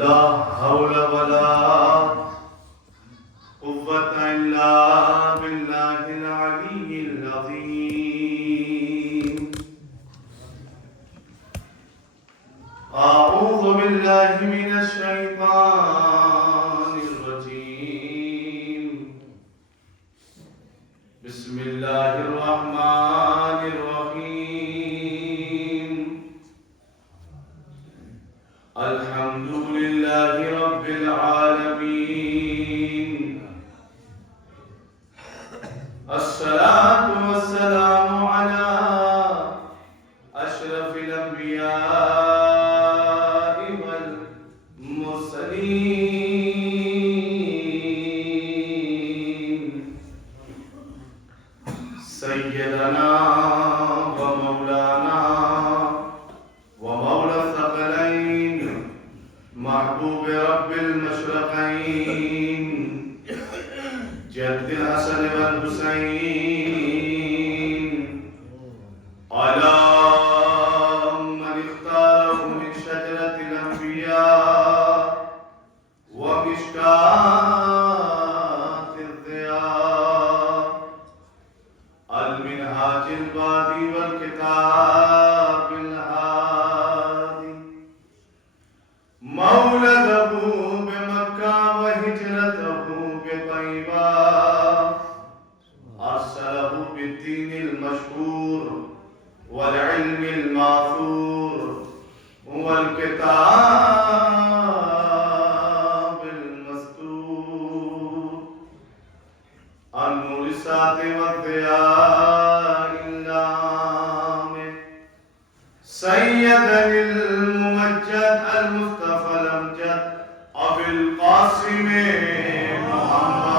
لا حول ولا قوة إلا بالله العلي العظيم. أعوذ بالله من الشيطان الرجيم. بسم الله الرحمن الرحيم. الحمد لله رب العالمين. الصلاة والسلام على أشرف الأنبياء والمرسلين سيدنا ومولانا ومولى الثقلين محبوب رب المشرقين جد الحسن والحسين على من اختاره من شجرة الأنبياء ومشكاة الضياء المنهاج البادي والكتاب الهادي مولده بمكة وهجرته بطيبة أرسله بالدين المشهور والعلم الماثور والكتاب المستور النور الساطع والضياء اللامع سيدنا الممجد المصطفى الأمجد أبي القاسم محمد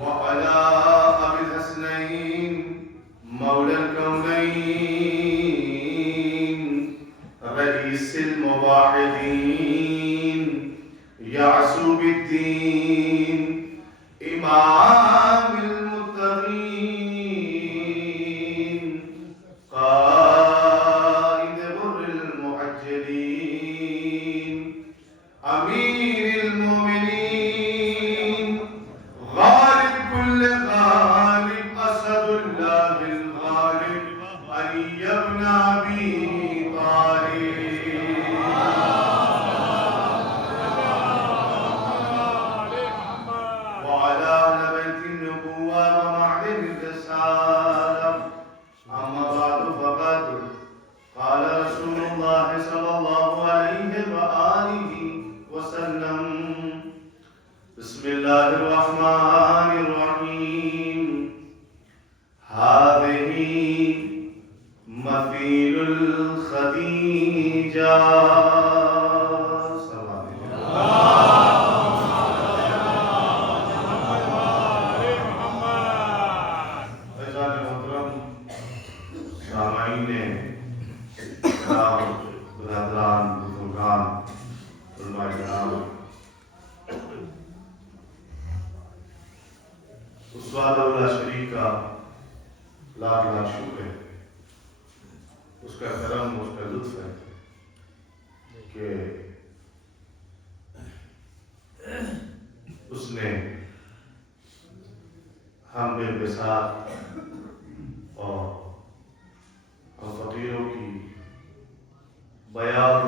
وعلى أبي الحسنين مولى الكونين رئيس الموحدين يعصب الدين إمام المتقين قائد غر المحجلين أمير المؤمنين غالب كل غالب أسد الله الغالب علي بن أبي طالب وعلى أهل بيت النبوة ومعدن الرسالة. أما بعد فقد قال رسول الله صلى الله عليه وآله وسلم. بسم الله الرحمن الرحيم. هذه مثيل الخديجة صلى الله عليه وسلم. محترم سامعین کرام، برادران، بزرگان، علماء کرام، اس وحدہ لا شریک کا لاکھ لاکھ شکر ہے، اس کا کرم، اس کا لطف ہے کہ اس نے ہم بے مثال اور ہم فقیروں کی بیاض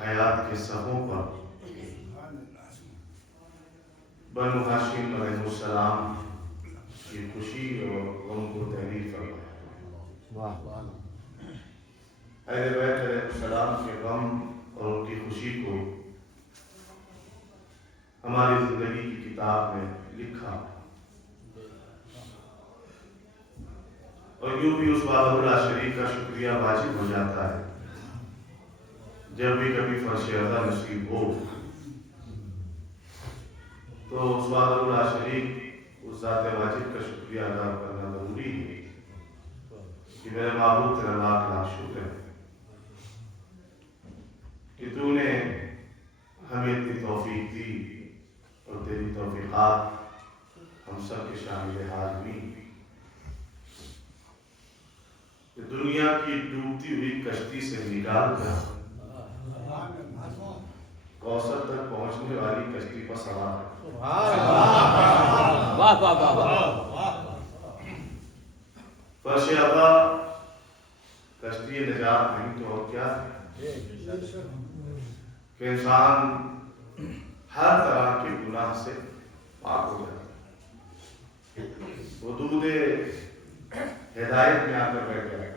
حیات کے صفوں پر بنو ہاشم علیہ السلام کی خوشی اور غم کو تحریر فرمایا. اہل بیت علیہ السلام کے غم اور ان کی خوشی کو ہماری زندگی کی کتاب میں لکھا، اور یوں بھی اس وحدہ لا شریک کا شکریہ واجب ہو جاتا ہے جب بھی کبھی فرش ادا نصیب ہو تو اس وحدہ لا شریک اس ذات واجب کا شکریہ ادا کرنا ضروری ہے کہ میرے معبود تیرا لاکھ لاکھ شکر ہے کہ تو نے ہمیں اتنی توفیق دی اور تیری توفیقات ہم سب کے شامل حاضرین کہ دنیا کی ڈوبتی ہوئی کشتی سے نکال کر کوثر تک پہنچنے والی کشتی پر سوار فرش عطا کشتی نجات نہیں تو اور کیا ہے کہ انسان ہر طرح کے گناہ سے پاک ہو جائے، حدود ہدایت میں آ کر بیٹھ جائے گا،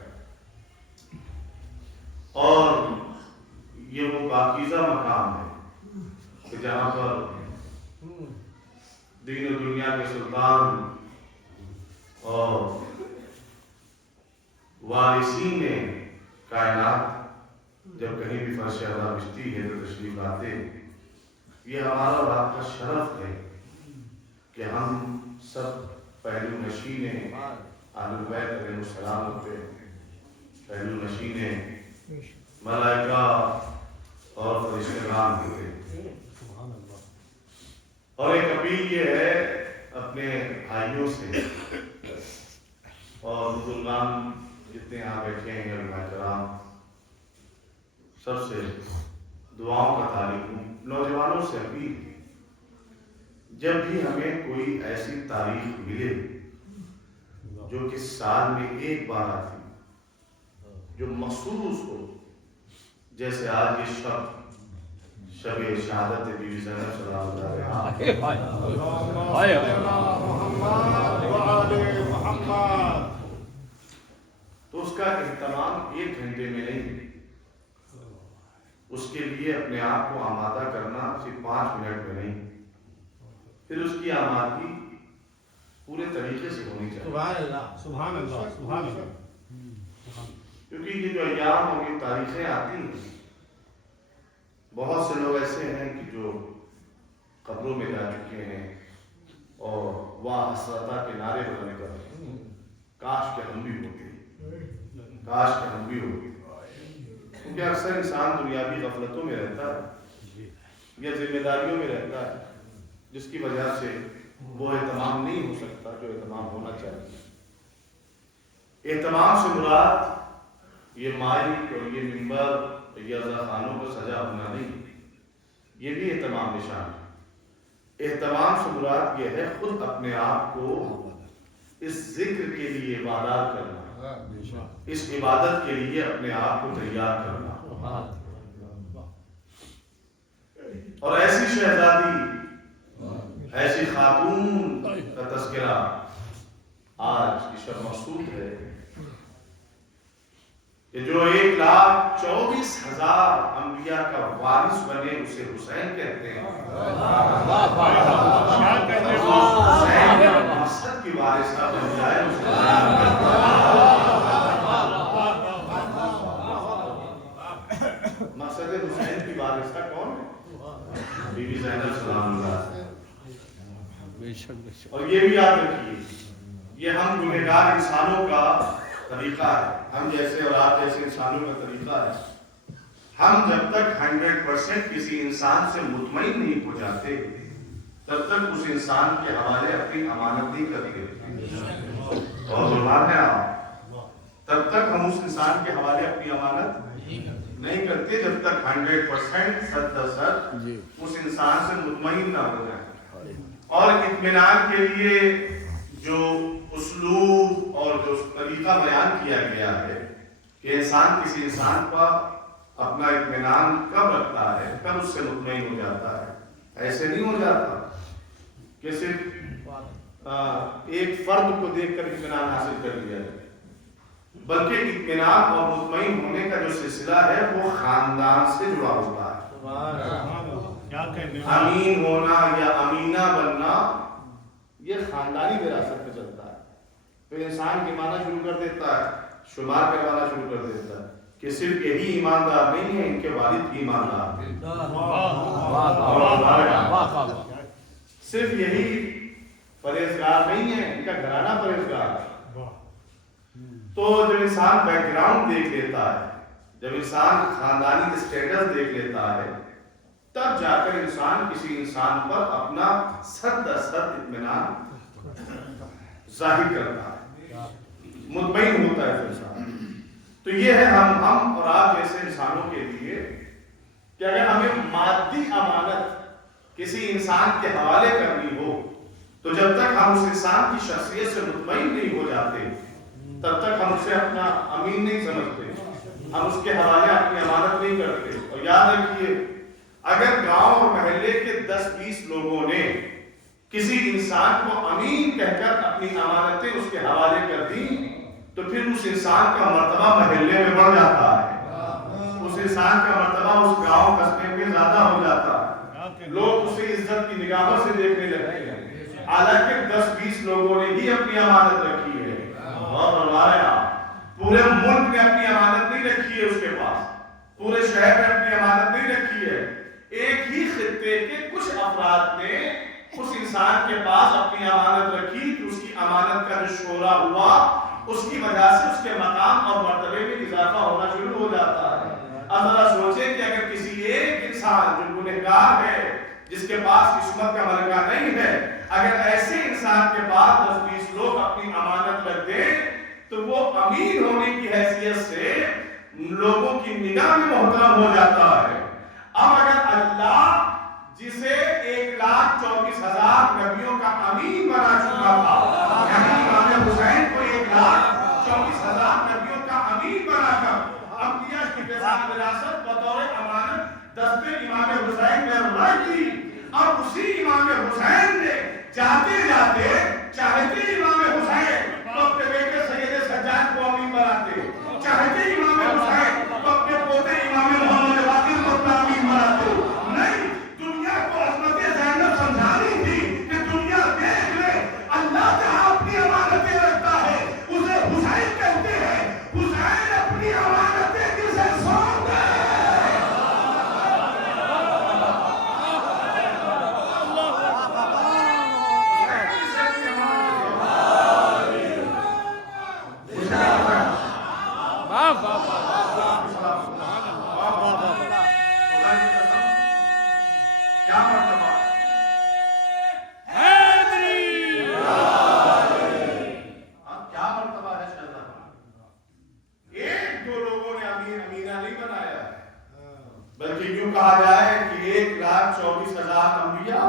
اور یہ وہ پاکیزہ مقام ہے کہ جہاں پر دین و دنیا کے سلطان اور وارثین کائنات جب کہیں بھی فرش عطا بچتی ہے تو تشریف آتے۔ یہ ہمارا اور آپ کا شرف ہے کہ ہم سب پہلو نشین اہل بیت علیہ السلام پہ پہلو نشین ملائکہ اور فرشتگان ہوتے۔ اور ایک اپیل یہ ہے اپنے بھائیوں سے اور بزرگان جتنے یہاں بیٹھے ہیں علماء کرام سب سے دعاؤں کا طالب ہوں، نوجوانوں سے اپیل، جب بھی ہمیں کوئی ایسی تاریخ ملے جو کہ سال میں ایک بار آتی، جو مخصوص ہو، جیسے آج یہ شب شہادت بی بی زینب سلام اللہ علیہا، تو اس کا اہتمام 1 گھنٹے میں نہیں، اس کے لیے اپنے آپ کو آمادہ کرنا صرف 5 منٹ میں نہیں، پھر اس کی آمادگی پورے طریقے سے ہونی چاہیے۔ سبحان اللہ، سبحان اللہ، سبحان اللہ۔ کیونکہ یہ جو ایام اور یہ تاریخیں آتی ہیں، بہت سے لوگ ایسے ہیں کہ جو قبروں میں جا چکے ہیں اور واہ حسرتہ کے نعرے بلند کر رہے ہیں، کاش کہ ہم بھی ہوتے، کاش کہ ہم بھی ہوتے۔ کیونکہ اکثر انسان دنیاوی غفلتوں میں رہتا ہے یا ذمہ داریوں میں رہتا ہے، جس کی وجہ سے وہ اہتمام نہیں ہو سکتا جو اہتمام ہونا چاہیے۔ اہتمام سے مراد یہ مائک اور یہ ممبر یا خانوں کو سجا ہونا نہیں، یہ بھی اہتمام نشان ہے۔ اہتمام سے مراد یہ ہے خود اپنے آپ کو اس ذکر کے لیے وادار کرنا، اس عبادت کے لیے اپنے آپ کو تیار کرنا۔ اور ایسی شہزادی، ایسی خاتون کا تذکرہ آج کی شب مقصود ہے کہ جو 1,24,000 انبیاء کا وارث بنے، اسے حسین کہتے ہیں۔ حسین مقصد کی وارثہ بن جائے، مقصد حسین کی وارثہ کون ہے؟ بی بی زینب سلام اللہ۔ اور یہ بھی یاد رکھیے، یہ ہم گنہگار انسانوں کا طریقہ ہے، ہم جیسے اور آپ جیسے انسانوں کا طریقہ ہے۔ ہم جب تک 100% کسی انسان سے مطمئن نہیں ہو جاتے، تب تک اس انسان کے حوالے اپنی امانت نہیں کرتے۔ اور زبان ہے آپ، تب تک ہم اس انسان کے حوالے اپنی امانت نہیں کرتے جب تک 100% 100% اس انسان سے مطمئن نہ ہو جائے۔ اور اطمینان کے لیے جو اسلوب اور جو طریقہ بیان کیا گیا ہے کہ انسان کسی انسان پر اپنا اطمینان کب رکھتا ہے، کب اس سے مطمئن ہو جاتا ہے، ایسے نہیں ہو جاتا کہ صرف ایک فرد کو دیکھ کر اطمینان حاصل کر لیا جائے، بلکہ اطمینان اور مطمئن ہونے کا جو سلسلہ ہے وہ خاندان سے جڑا ہوتا ہے۔ امین ہونا یا امینہ بننا یہ خاندانی وراثت میں چلتا ہے۔ پھر انسان گنوانا شروع کر دیتا ہے، شمار کروانا شروع کر دیتا ہے کہ صرف یہی ایماندار نہیں ہے، ان کے والد بھی ایماندار ہیں، صرف یہی پرہیزگار نہیں ہے، ان کا گھرانہ پرہیزگار ہے۔ تو جب انسان بیک گراؤنڈ دیکھ لیتا ہے، جب انسان خاندانی اسٹیٹس دیکھ لیتا ہے، تب جا کر انسان کسی انسان پر اپنا 100% اطمینان ظاہر کرتا ہے، مطمئن ہوتا ہے انسان۔ تو یہ ہے ہم اور آپ جیسے انسانوں کے لیے کہ اگر ہمیں مادی امانت کسی انسان کے حوالے کرنی ہو تو جب تک ہم اس انسان کی شخصیت سے مطمئن نہیں ہو جاتے تب تک ہم اسے اپنا امین نہیں سمجھتے، ہم اس کے حوالے اپنی امانت نہیں کرتے۔ اور یاد رکھیے، اگر گاؤں اور محلے کے 10-20 لوگوں نے کسی انسان کو امین کہہ کر اپنی امانتیں اس کے حوالے کر دی تو پھر اس انسان کا مرتبہ محلے میں بڑھ جاتا ہے، اس انسان کا مرتبہ اس گاؤں قصبے میں زیادہ ہو جاتا ہے، لوگ اسے عزت کی نگاہوں سے دیکھنے لگتے ہیں، حالانکہ 10-20 لوگوں نے ہی اپنی امانت رکھی ہے۔ اور ہمارا پورے ملک نے اپنی امانت نہیں رکھی ہے، اس کے پاس پورے شہر نے اپنی امانت نہیں رکھی ہے، ایک ہی خطے کے کچھ افراد نے اس انسان کے پاس اپنی امانت رکھی کہ اس کی امانت کا جو شورا ہوا اس کی وجہ سے اس کے مقام اور مرتبے میں اضافہ ہونا شروع ہو جاتا ہے۔ اب ذرا سوچیں کہ اگر کسی ایک انسان جو گنہگار ہے، جس کے پاس قسمت کا ملکہ نہیں ہے، اگر ایسے انسان کے پاس 10-20 لوگ اپنی امانت رکھ دیں تو وہ امین ہونے کی حیثیت سے لوگوں کی نگاہ میں محترم ہو جاتا ہے۔ اب اگر اللہ جسے 1,24,000 نبیوں کا امین بنا چکا تھا، یعنی امام حسین کو 1,24,000 نبیوں کا امین بنا کر انبیاء کی فیصد وراثت بطور امانت دست امام حسین میں رکھ دی، اب اسی امام حسین نے جاتے جاتے چاہتے امام حسین تو اپنے بیٹے سید سجاد کو امین بناتے، چاہتے امام حسین تو اپنے پوتے امام محمد باقر کو اپنا امین بناتے۔ نہیں، دنیا کو عظمت زینب سمجھانی تھی کہ دنیا دیکھ لے اللہ جہاں اپنی امانتیں رکھتا ہے اسے حسین کہتے ہیں، حسین اپنی امانتیں کسے سونپ دے۔ بلکہ یوں کہا جائے کہ 1,24,000 انبیاء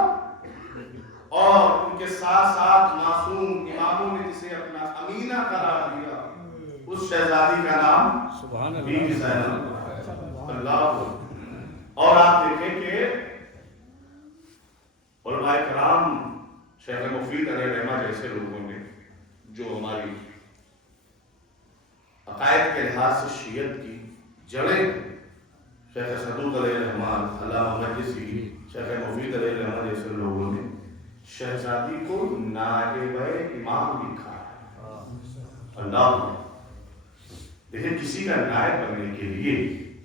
اور ان کے ساتھ ساتھ معصوم اماموں نے جسے اپنا امینہ قرار دیا، اس شہزادی کا نام بی بی زینب اللہ۔ اور آپ دیکھیں کہ علماء کرام شیخ مفید علیہ رحمہ جیسے لوگوں نے جو ہماری عقائد کے لحاظ سے شیعت کی جڑیں، شیخ صدوق علیہ الرحمن، علامہ مجلسی، شیخ مفید علیہ الرحمہ جیسے لوگوں نے شہزادی کو نائب امام لکھا ہے۔ اللہ دیکھیں، کسی کا نائب بننے کے لیے،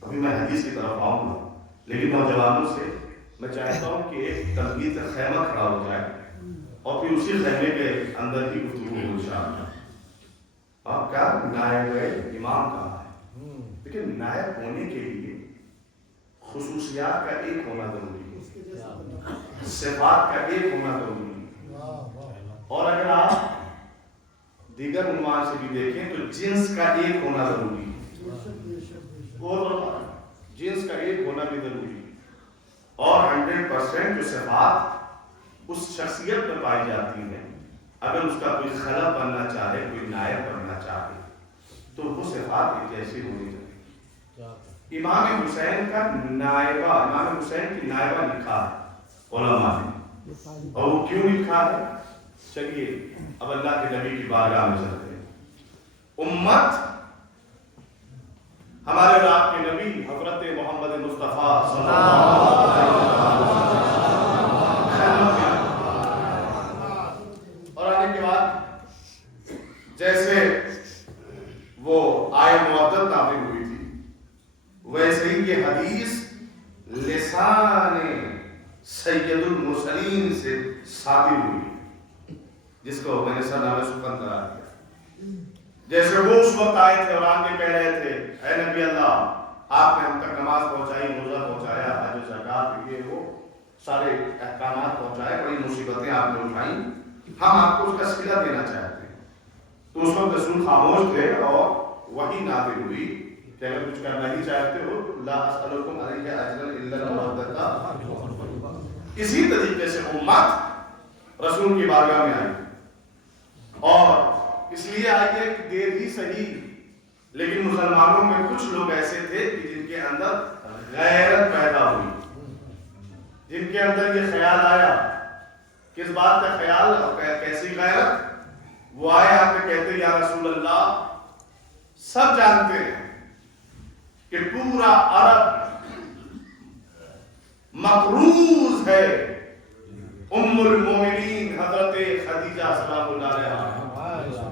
ابھی میں حدیث کی طرف آؤں گا، لیکن نوجوانوں سے میں چاہتا ہوں کہ ایک تنقید کا خیمہ کھڑا ہو جائے اور پھر اسی خیمے کے اندر کی گفتگو ہو انشاءاللہ۔ آپ کیا نائب امام کہا ہے؟ لیکن نائب ہونے کے لیے خصوصیات کا ایک ہونا ضروری ہے، صفات کا ایک ہونا ضروری ہے، اور اگر آپ دیگر عنوان سے بھی دیکھیں تو جنس کا ایک ہونا ضروری ہے، جنس کا ایک ہونا بھی ضروری ہے، اور 100% جو صفات اس شخصیت میں پائی جاتی ہیں، اگر اس کا کوئی خلف بننا چاہے، کوئی نائب بننا چاہے تو وہ صفات ایک جیسی ہونی چاہیے۔ امام حسین کا نائبہ، امام حسین کی نائبہ لکھا ہے علماء نے، اور وہ کیوں لکھا ہے؟ چلیے اب اللہ کے نبی کی بارگاہ میں چلتے ہیں۔ امت ہمارے اور آپ کے نبی حضرت محمد مصطفیٰ صلی اللہ علیہ وسلم اور آنے کے بعد جیسے وہ آئے معدت نازل ہوئی تھی، ویسے ہی یہ حدیث لسان سید المرسلین سے ثابت ہوئی، جس کو میں نے سرنامہ سخن قرار دیا۔ جیسے وہ اس وقت آئے تھے اور آن کے کہہ رہے تھے، اے نبی اللہ، آپ نے ہم تک نماز پہنچائی، روزہ پہنچایا، حج و زکات یہ وہ سارے احکامات پہنچائے، بڑی مصیبتیں آپ نے اٹھائیں، ہم آپ کو اس کا صلہ دینا چاہتے ہیں. تو اس وقت رسول خاموش تھے اور وحی نازل ہوئی کہ اگر کچھ کرنا ہی چاہتے ہو تو لا اسألکم علیہ اجرا الا المودۃ. اسی طریقے سے امت رسول کی بارگاہ میں آئی اور اس لیے آئی ہے کہ دیر ہی صحیح، لیکن مسلمانوں میں کچھ لوگ ایسے تھے کہ جن کے اندر غیرت پیدا ہوئی، جن کے اندر یہ خیال آیا. کس بات کا خیال اور کیسی غیرت؟ وہ آئے آپ کے کہتے یا رسول اللہ سب جانتے ہیں کہ پورا عرب مقروض ہے ام المومنین حضرت خدیجہ سلام اللہ علیہا.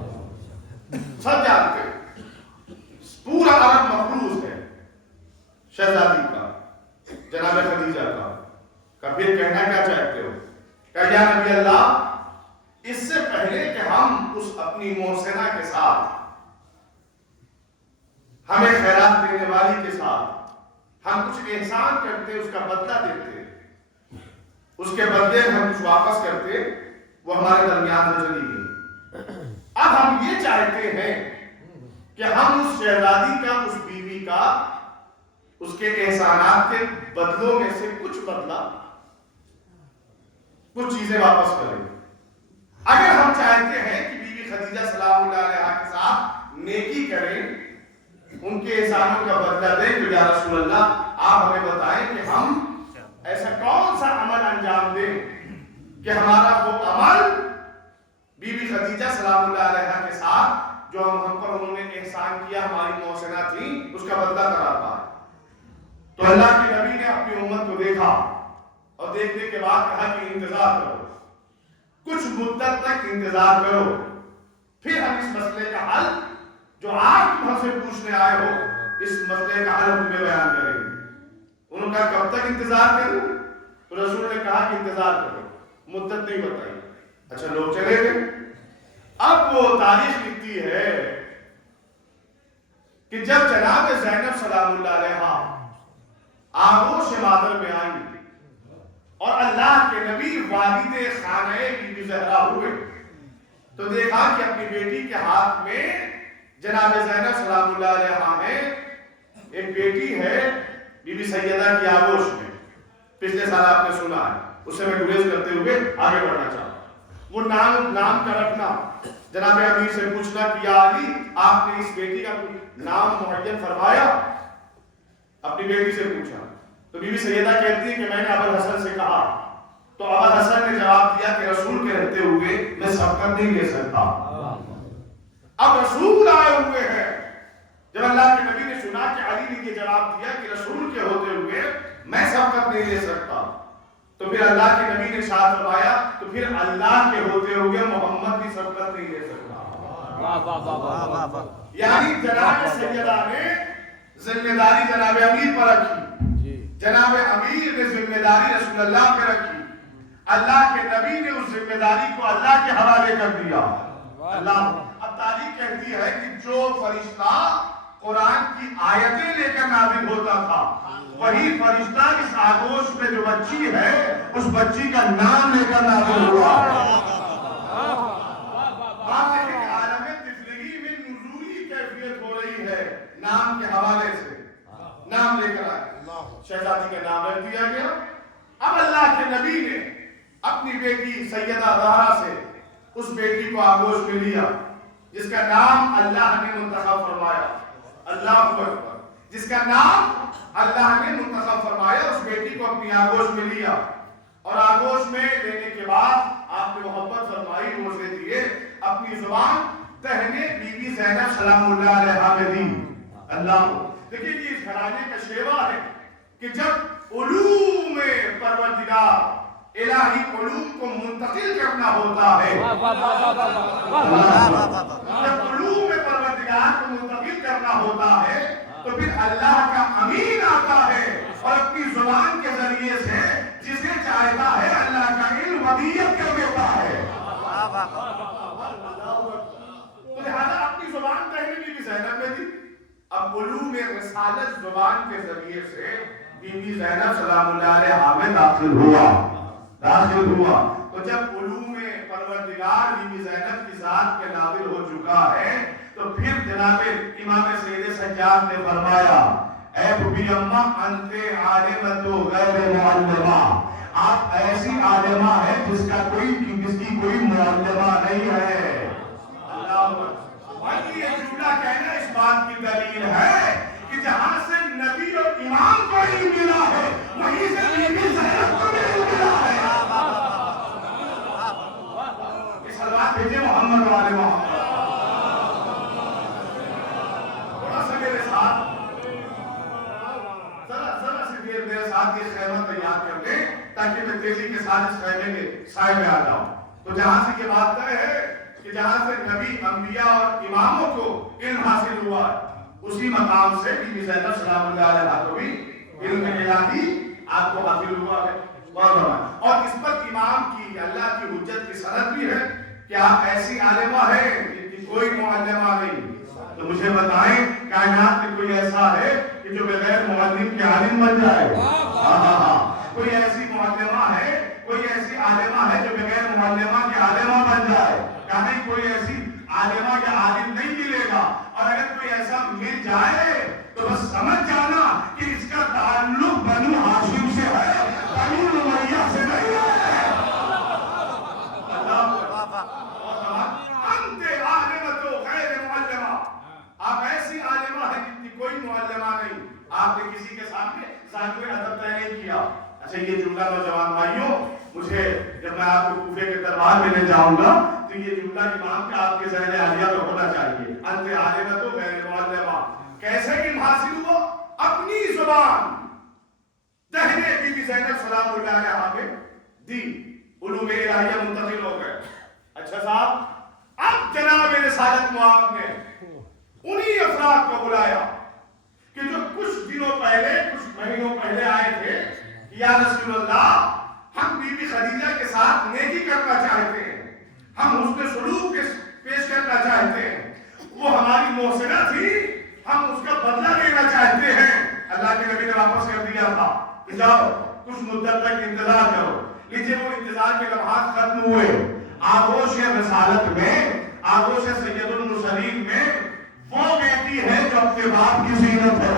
سب جانتے ہیں پورا عرب مقروض ہے شہزادی کا، جناب خدیجہ کا. پھر کہنا کیا چاہتے ہو؟ کہ یا نبی اللہ اس سے پہلے کہ ہم اس اپنی محسنہ کے ساتھ، ہمیں خیرات دینے والی کے ساتھ ہم کچھ احسان کرتے، اس کا بدلہ دیتے، اس کے بدلے میں ہم کچھ واپس کرتے، وہ ہمارے درمیان میں چلی گئی. اب ہم یہ چاہتے ہیں کہ ہم اس شہزادی کا، اس بیوی کا، اس کے احسانات کے بدلوں میں سے کچھ بدلہ، کچھ چیزیں واپس کریں. اگر ہم چاہتے ہیں کہ بیوی خدیجہ سلام اللہ علیہا کے ساتھ نیکی کریں، ان کے احسانوں کا بدلہ دیں، تو یا رسول اللہ آپ ہمیں بتائیں کہ ہم ایسا کون سا عمل انجام دیں کہ ہمارا وہ عمل بیوی خدیجہ سلام اللہ علیہا کے ساتھ جو ہم پر انہوں نے احسان کیا، ہماری محسنہ تھی، اس کا بدلہ کرا پائے. تو اللہ کے نبی نے اپنی امت کو دیکھا اور دیکھنے کے بعد کہا کہ انتظار کرو، کچھ مدت تک انتظار کرو، پھر ہم اس مسئلے کا حل جو آج تم ہم سے پوچھنے آئے ہو، اس مسئلے کا حل تمہیں بیان کریں گے. انہوں نے کہا کب تک انتظار کریں؟ تو رسول نے کہا کہ انتظار کرو، مدت نہیں بتائی. اچھا لوگ چلے گئے. اب وہ تاریخ لکھتی ہے کہ جب جناب زینب سلام اللہ علیہا آغوش مادر میں آئیں اور اللہ کے نبی والد خانہ بی بی زہرا ہوئے تو دیکھا کہ اپنی بیٹی کے ہاتھ میں جناب زینب سلام اللہ علیہا میں ایک بیٹی ہے بی بی سیدہ کی آغوش میں. پچھلے سال آپ نے سنا ہے، اسے میں گریز کرتے ہوئے آگے بڑھنا چاہتا ہوں. وہ نام کا رکھنا، جناب امیر سے پوچھنا کہ یا علی آپ نے اس بیٹی کا نام معین فرمایا؟ اپنی بیٹی سے پوچھا تو بی بی سیدہ کہتی ہے کہ میں نے ابوالحسن سے کہا، تو ابوالحسن نے جواب دیا کہ رسول کے رہتے ہوئے میں سبقت نہیں لے سکتا. اب رسول آئے ہوئے ہیں. جب اللہ کے نبی نے سنا کہ علی نے یہ جواب دیا کہ رسول کے ہوتے ہوئے میں سبقت نہیں لے سکتا، تو پھر اللہ کے نبی نے ساتھ فرمایا تو پھر اللہ کے ہوتے ہوئے محمد بھی سبقت نہیں لے سکتا. یعنی جناب سیدہ نے ذمہ داری جناب امیر پر رکھی، جناب امیر نے ذمہ داری رسول اللہ پہ رکھی، اللہ کے نبی نے اس ذمہ داری کو اللہ کے حوالے کر دیا. اللہ اب تاریخ کہتی ہے کہ جو فرشتہ قرآن کی آیتیں لے کر نازل ہوتا تھا، وہی فرشتہ اس آغوش میں جو بچی ہے اس بچی کا نام لے کر نازل ہوا. آپ دیکھیں کہ عالم طفلگی میں نزولی کیفیت ہو رہی ہے نام کے حوالے سے. نام لے کر آئے، شہزادی کا نام رکھ دیا گیا. اب اللہ کے نبی نے اپنی بیٹی سیدہ زہرا سے اس بیٹی کو آغوش میں لیا جس کا نام اللہ نے منتخب فرمایا. اللہ اکبر. جس کا نام اللہ نے منتخب فرمایا، اس بیٹی کو اپنی آغوش میں لیا اور آغوش میں لینے کے بعد آپ نے محبت فرمائی، روزے دیے، اپنی زبان تہنے بی بی زینب سلام اللہ علیہا میں دی. اللہ کو دیکھیں کہ اس گھرانے کا شیوا ہے کہ جب علوم پروردگار الہی علوم کو منتقل کرنا ہوتا ہے، جب علوم پروردگار کو منتقل کرنا ہوتا ہے تو پھر اللہ کا امین آتا ہے اور اپنی زبان کے ذریعے سے جسے چاہتا ہے اللہ کا علم ودیت کر دیتا ہے. تو لہذا اپنی زبان کہنے کی بھی زینب میں دی. اب علوم رسالت زبان کے ذریعے سے بی بی زینب سلام اللہ علیہا میں داخل ہوا. تو جب علوم پروردگار پروردگار بی بی زینب کی ذات پہ نازل ہو چکا ہے، تو پھر جناب امام سید سجاد نے فرمایا اے بی اماں انت عالمۃ غیر معلمہ، آپ ایسی عالمہ ہے جس کی کوئی معلمہ نہیں ہے۔ اللہ، یہ جملہ کہنا اس بات کی دلیل ہے کہ جہاں سے نبی اور امام کو علم ملا ہے وہیں سے بی بی زینب کو بھی علم ملا ہے۔ اس حضرات بھیجے محمد والے محمد، تھوڑا سا میرے ساتھ ذرا سی دیر میرے ساتھ یہ خیمہ تیار کر لیں تاکہ میں تیزی کے ساتھ اس خیمے کے سائے میں آ جاؤں۔ تو جہاں سے یہ بات طے ہے کہ جہاں سے نبی، انبیاء اور اماموں کو علم حاصل ہوا ہے، اسی مقام سے بی بی زینب سلام اللہ علیہا کو بھی علم الہی آپ کو حاصل ہوا ہے۔ اور اس پر امام کی، اللہ کی حجت کی سند بھی ہے کہ آپ ایسی عالمہ ہیں جن کی کوئی معلمہ نہیں۔ تو مجھے بتائیں کائنات میں کوئی ایسا ہے کہ جو بغیر معلم کے عالم بن جائے؟ کوئی ایسی معلمہ ہے، کوئی ایسی عالمہ ہے جو بغیر معلمہ کے عالمہ بن جائے؟ کہیں کوئی ایسی عالمہ یا عالم نہیں ملے گا، اور اگر کوئی ایسا مل جائے تو بس سمجھ جانا کہ اس کا تعلق بنو ہاشم سے ہے، بنو امیہ سے نہیں ہے۔ انت عالمۃ غیر معلمہ، آپ ایسی عالمہ ہیں جن کی کوئی معلمہ نہیں۔ آپ نے کسی کے سامنے ذاتِ ادب طے نہیں کیا۔ اچھا یہ جملہ نوجوان بھائیوں، مجھے جب میں آپ کو کوفے کے دربار میں لے جاؤں گا تو یہ جملہ امام کا آپ کے ذہن عالیہ میں ہونا چاہیے، انت عالمۃ غیر معلمہ۔ کیسے علم حاصل ہوا؟ اپنی زبان دہنے بی بی زینب سلام اللہ علیہا میں دی، علوم الہیہ منتقل ہو گئے۔ اچھا صاحب، اب جناب رسالت معاب نے انہی افراد کو بلایا کہ جو کچھ دنوں پہلے، کچھ مہینوں پہلے آئے تھے، یا رسول اللہ ہم بی بی خدیجہ کے ساتھ نیکی کرنا چاہتے ہیں، ہم حسن سلوک پیش کرنا چاہتے ہیں، وہ ہماری محسنہ تھی، ہم اس کا بدلہ لینا چاہتے ہیں۔ اللہ کے نبی نے واپس کر دیا تھا کہ جاؤ کچھ مدت تک انتظار کرو۔ لیجیے وہ انتظار کے لمحات ختم ہوئے۔ آغوش رسالت میں، آغوش سید المرسلین میں وہ بیٹی ہے جو اپنے باپ کی زینت ہے۔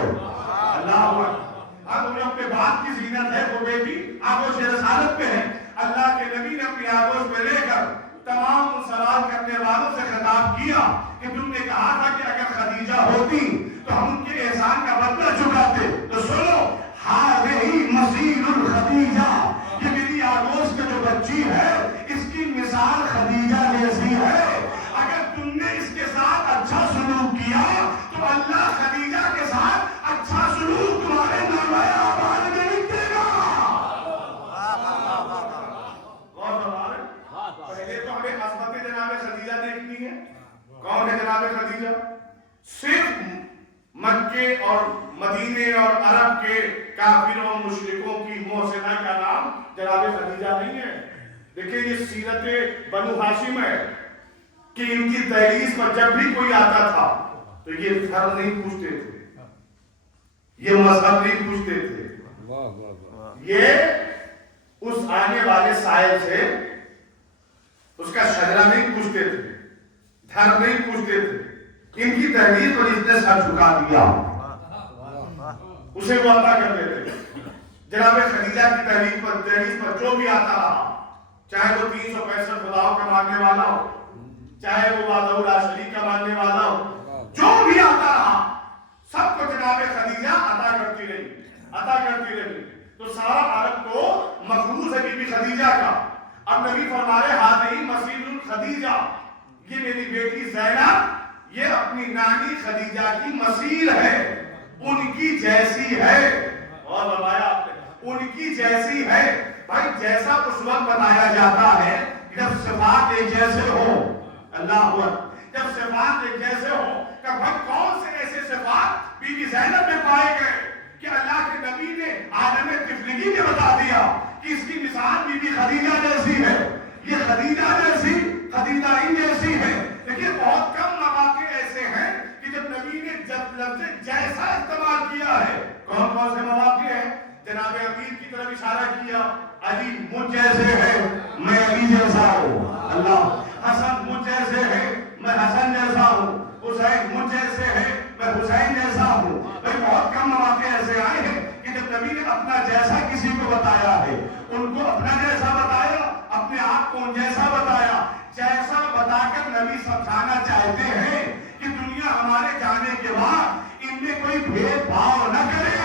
اللہ اکبر، اپنے باپ کی زینت ہے وہ بیٹی، آغوش رسالت میں ہے۔ اللہ کے نبی نے اپنی آغوش میں لے کر تمام سوال کرنے والوں سے خطاب کیا کہ تم نے کہا تھا کہ اگر خدیجہ ہوتی تو ہم ان کے احسان کا بدلہ چکاتے۔ تو سنو، ہذہ مثیل الخدیجہ، یہ میری آغوش کا جو بچی ہے اس کی مثال خدیجہ جیسی ہے۔ اگر تم نے اس کے ساتھ اچھا سلوک کیا تو اللہ خدیجہ کے ساتھ اچھا سلوک تمہارے نامہ اعمال میں لکھے گا۔ پہلے تو ہمیں عظمت جناب خدیجہ دیکھنی ہے۔ کون ہے جناب خدیجہ؟ صرف مکے اور مدینے اور عرب کے کافروں مشرکوں کی محسنہ کا نام جناب خدیجہ نہیں ہے۔ دیکھیں یہ سیرت بنو ہاشم ہے کہ ان کی تحریر پر جب بھی کوئی آتا تھا تو یہ گھر نہیں پوچھتے تھے، یہ مذہب نہیں پوچھتے تھے، یہ اس آنے والے سائل سے اس کا شجرہ نہیں پوچھتے تھے، دھر نہیں پوچھتے تھے، ان کی تحریر پر اس نے سر جھکا دیا، اسے وہ عطا کر دیتے تھے۔ جناب خدیجہ کی تحریر پر جو بھی آتا رہا، چاہے وہ 365 خداؤں کا ماننے والا ہو، چاہے وہ وحدہ لا شریک کا ماننے والا ہو، جو بھی آتا رہا سب کو جناب خدیجہ عطا کرتی رہی۔ تو سارا عرب تو مفروض ہے بی بی خدیجہ کا۔ اب نبی فرما رہے ہذہ مثیل الخدیجہ، یہ میری بیٹی زینب یہ اپنی نانی خدیجہ کی مثیل ہے، ان کی جیسی ہے۔ اور فرمایا آپ نے ان کی جیسی ہے۔ بھائی جیسا اس وقت بتایا جاتا ہے جب صفات ایک جیسے ہو، اللہ اکبر، جب صفات ایک جیسے ہو کہ بھائی کون سے ایسے صفات بی بی زینب میں پائے گئے کہ اللہ کے نبی نے عالم طفلگی میں بتا دیا کہ اس کی مثال بی بی خدیجہ جیسی ہے، یہ خدیجہ جیسی، خدیجہ ہی جیسی ہے۔ لیکن بہت کم مواقع ایسے ہیں کہ جب نبی نے لفظ جیسا استعمال کیا ہے۔ کون کون سے مواقع ہیں؟ جناب امیر کی طرف اشارہ کیا، علی مجھ جیسے ہے، میں علی جیسا ہوں۔ اللہ نبی سمجھانا چاہتے ہیں کہ دنیا ہمارے جانے کے بعد ان میں کوئی بھید بھاؤ نہ کرے،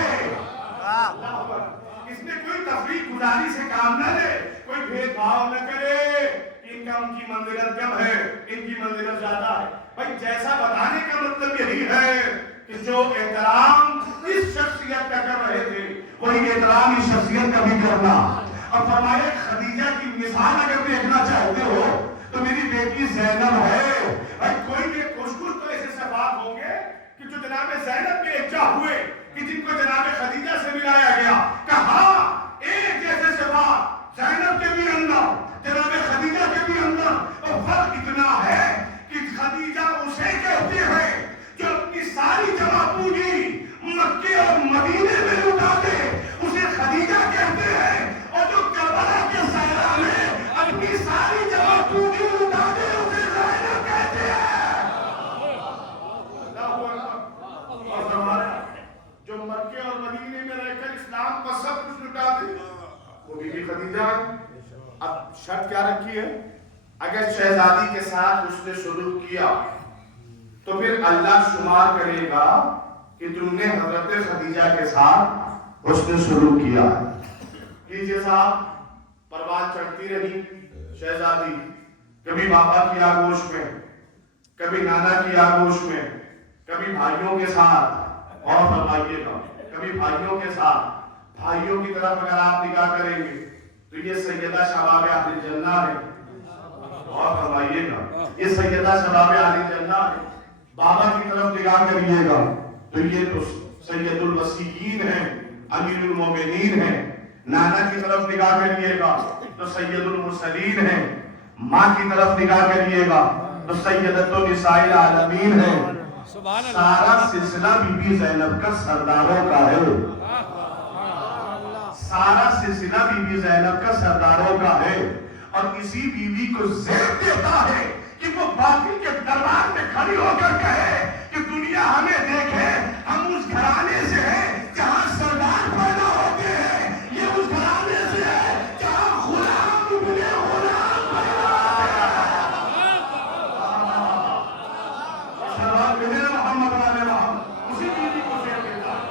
اس میں کوئی تفریق گزاری سے کام نہ لے، کوئی بھید بھاؤ نہ کرے، ان کی منزلت کم ہے، ان کی منزلت زیادہ ہے۔ بھائی جیسا بتانے کا مطلب یہی ہے کہ جو احترام اس شخصیت کا کر رہے تھے وہی احترام اس شخصیت کا بھی کرنا۔ اب فرمایا خدیجہ کی مثال اگر دیکھنا چاہتے ہو تو میری بیٹی زینب ہے۔ بھائی کوئی بھی کچھ تو ایسے صفات ہوں گے کہ جو جناب زینب میں یکجا ہوئے کہ جن کو جناب خدیجہ سے ملایا گیا، کہا ایک جیسے صفات زینب کے بھی اندر، جناب خدیجہ کے بھی اندر، اور فرق اتنا ہے کہ خدیجہ اسے کہتے ہیں جو اپنی ساری جمع پونجی مکے اور مدینے میں لٹا دے، اسے خدیجہ کہتے ہیں، اور جو کربلا کے صحرا میں اپنی ساری جمع پونجی لٹا دے اسے زینب کہتے ہیں۔ اور ہمارا جو مکے اور مدینے میں رہ کر اسلام کا سب کچھ لٹا دے وہ بھی خدیجہ۔ اب شرط کیا رکھی ہے؟ اگر شہزادی کے ساتھ اس نے سلوک کیا تو پھر اللہ شمار کرے گا کہ تم نے حضرت خدیجہ کے ساتھ اس نے سلوک کیا۔ کیجئے صاحب، پروان چڑھتی رہی شہزادی، کبھی بابا کی آغوش میں، کبھی نانا کی آغوش میں، کبھی بھائیوں کے ساتھ، اور فرمائیے گا کبھی بھائیوں کے ساتھ۔ بھائیوں کی طرف اگر آپ نگاہ کریں گے تو یہ سیدہ شباب اہل جنہ ہے، اور فرمائیے گا یہ سیدہ شباب اہل جنہ ہے۔ بابا کی طرف نگاہ کریے گا تو یہ تو سید الوصیین ہیں، امیر المومنین ہیں۔ نانا کی طرف نگاہ کریے گا تو سید المرسلین ہیں۔ ماں کی طرف نگاہ کریے گا تو سیدۃ النساء العالمین ہیں۔ سارا سلسلہ بی بی زینب کا سرداروں کا ہے، سارا سلسلہ بی بی زینب کا سرداروں کا ہے، اور اسی بیوی کو زیب دیتا ہے کہ وہ باطل کے دربار میں کھڑی ہو کر کہے کہ دنیا ہمیں دیکھے، ہم اس گھرانے سے ہیں جہاں سردار پیدا ہوتے ہیں، یہ اس گھرانے سے ہے جہاں غلام ابن غلام پیدا ہوتے ہیں۔ سردار بن محمد علیہ محمد اسی بیوی کو زیب دیتا ہے۔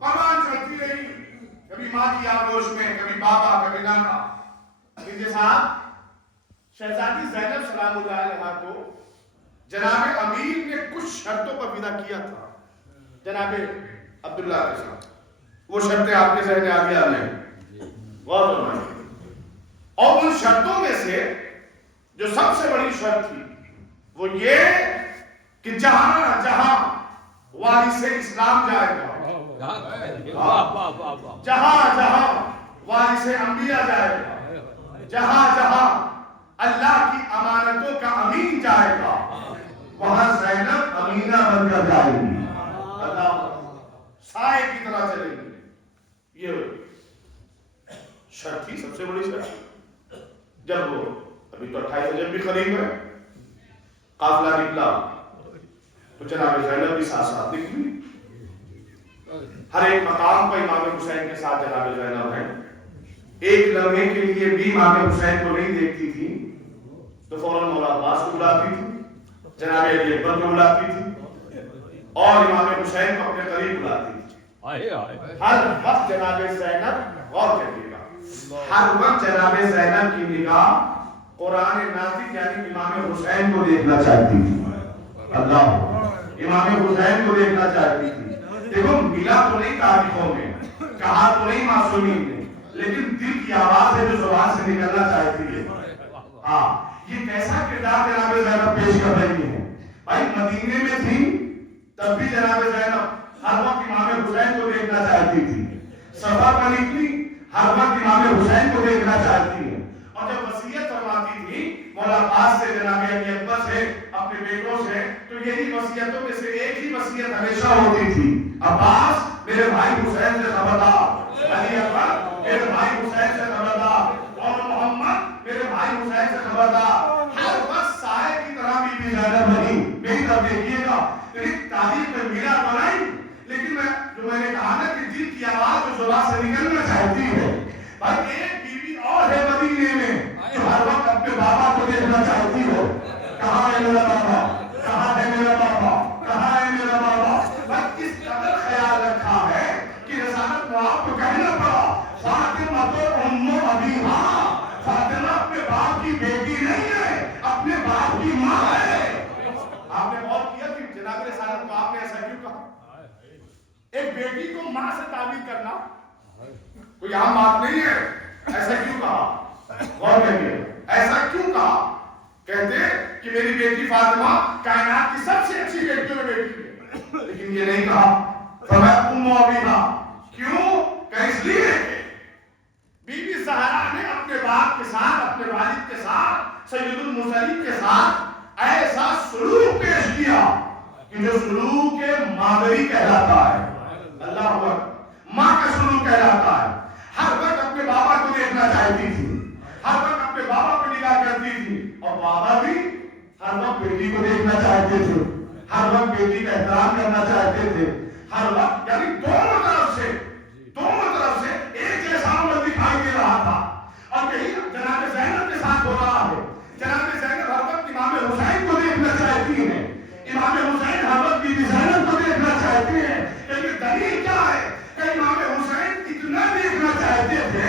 پروان چڑھتی رہی، کبھی ماں کی آغوش میں، کبھی بابا، کبھی نانا۔ کیجئے صاحب، شہزادی زینب سلام اللہ علیہا کو جناب امیر نے کچھ شرطوں پر ودا کیا تھا جناب عبداللہ کے ساتھ۔ وہ شرطیں آپ کے ذہن آ گیا نہیں، غور فرمائیے۔ اور ان شرطوں میں سے جو سب سے بڑی شرط تھی وہ یہ کہ جہاں جہاں وارث اسلام جائے گا، جہاں جہاں وارث انبیاء جائے گا، جہاں جہاں اللہ کی امانتوں کا امین جائے گا، وہاں زینب امینہ بن کر جائے گی، اللہ سائے کی طرح چلے گی۔ یہ شرط تھی سب سے بڑی شرط۔ جب وہ ابھی تو 28 رجب بھی قریب ہے، قافلہ نکلا تو جناب زینب بھی ساتھ ساتھ نکلی۔ ہر ایک مقام پر امام حسین کے ساتھ جناب زینب ہے۔ ایک لمحے کے لیے بھی امام حسین کو نہیں دیکھتی تھی تو فوراً مولا عباس کو بلاتی تھی، جناب علی اکبر کو بلاتی تھی، اور امام حسین کو اپنے قریب بلاتی تھی۔ ہر وقت جناب زینب، غور کریے گا، ہر وقت جناب زینب کی نگاہ قرآن نازل یعنی امام حسین کو دیکھنا چاہتی تھی۔ اللہ، امام حسین کو دیکھنا چاہتی تھی۔ دیکھو ملا تو نہیں تاریخوں میں، کہا تو نہیں معصومین نے، لیکن دل کی آواز ہے جو زبان سے نکلنا چاہتی ہے۔ ہاں، یہ کیسا کردار جناب زینب پیش کر رہی ہے۔ بھائی مدینے میں تھی تب بھی جناب زینب ہر وقت امام حسین کو دیکھنا چاہتی تھی، سفر پر نکلی ہر وقت امام حسین کو دیکھنا چاہتی ہے، اور جب وصیت فرماتی تھی مولا عباس سے، جناب علی اکبر سے، اپنے بیٹوں سے، تو یہی وصیتوں میں سے ایک ہی وصیت ہمیشہ ہوتی تھی، عباس میرے بھائی حسین سے خبردار، علی اکبر میرے بھائی حسین سے خبردار، اور محمد میرے بھائی حسین سے خبردار۔ ہر وقت سائے کی طرح بی بی زینب بنی۔ میری طرف دیکھیے گا، تاریخ میں میرا بنائی، لیکن میں نے کہا کہ دل کی آواز جو زبان سے نکلنا چاہتی ہے۔ بھائی ایک بیوی اور ہے مدینے میں ماں سے تعبیر کرنا کوئی عام بات نہیں ہے. ایسا کیوں کہا؟ غور کریے ایسا کیوں کہا؟ کہتے کہ میری بیٹی فاطمہ کائنات کی سب سے اچھی بیٹیوں میں بیٹی ہے، لیکن یہ نہیں کہا. فرمایا ام ابیہا. کیوں؟ کہ اس لیے بی بی زہرا نے اپنے باپ کے ساتھ، اپنے والد کے ساتھ، سید المرسلین کے ساتھ ایسا سلوک پیش کیا کہ جو سلوک مادری کہلاتا ہے. اللہ اکبر. ماں کا سلوک کہلاتا ہے. ہر وقت اپنے بابا کو دیکھنا چاہتی تھی، ہر وقت اپنے بابا کو نگاہ کرتی تھی، اور بابا بھی ہر وقت بیٹی کو دیکھنا چاہتے تھے، ہر وقت بیٹی کا احترام کرنا چاہتے تھے، ہر وقت. یعنی دونوں طرف سے ایک جیسا عمل دکھائی دے رہا تھا. اور یہی جناب زینب کے ساتھ ہو رہا ہے. جناب زینب ہر وقت امام حسین کو دیکھنا چاہتی ہیں، امام حسین ہر وقت بی بی زینب کو دیکھنا چاہتے ہیں. لیکن دلیل کیا ہے کہ امام حسین اتنا دیکھنا چاہتے تھے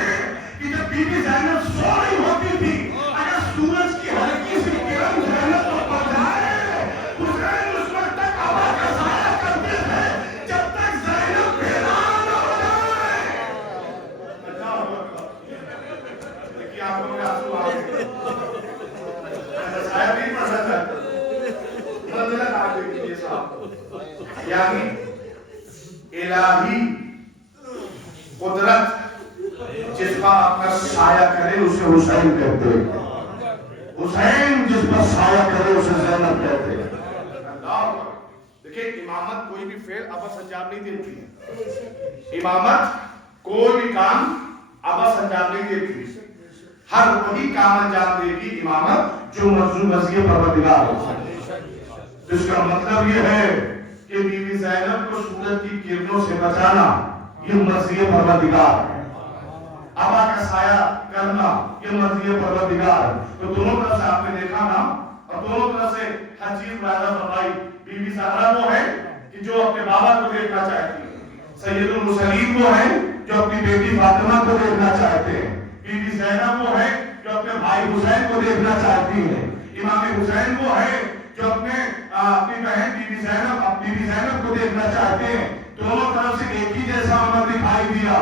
کہ جب بی بی زینب سو رہی ہوتی تھی، اگر سورج کی ہلکی سی کرن زینب پر پڑ جائے، حسین اس وقت تک ہوا کا سایہ کرتے تھے جب تک زینب بیدار نہ ہو جائے. اللہ اکبر. دیکھیے آنکھوں میں آنسو آ گئے. سایہ نہیں پڑ سکتا. منزلت آ گئی یہ صاحب. یعنی الہی قدرت جس پر اپنا سایہ کرے اسے حسین کہتے ہیں. حسین جس پر سایہ کرے اسے زینب کہتے ہیں. دیکھیں امامت کوئی بھی فعل ابس انجام نہیں دیتی ہے. امامت کوئی بھی کام ابس انجام نہیں دیتی. ہر وہی کام انجام دے گی امامت جو مرضی مرضی پروردگار ہو. جس کا مطلب یہ ہے کہ بی بی زینب کو سورج کی کرنوں سے بچانا یہ مرضی پروردگار ہے. آبا کا سایہ کرنا یہ مرضی پروردگار ہے. تو دونوں طرف سے آپ نے دیکھا نا، اور دونوں طرف سے ہر چیز وعدہ فرمائی. بی بی زہرا وہ ہے کہ جو اپنے بابا کو دیکھنا چاہتی ہے. سید المرسلین وہ ہے جو اپنی بیٹی فاطمہ کو دیکھنا چاہتے ہیں. بی بی زینب وہ ہے جو اپنے بھائی حسین کو دیکھنا چاہتی ہے. امام حسین وہ ہے جو اپنی بہن بی بی زینب کو دیکھنا چاہتے ہیں. دونوں طرف سے ایک ہی جیسا عمل دکھائی دیا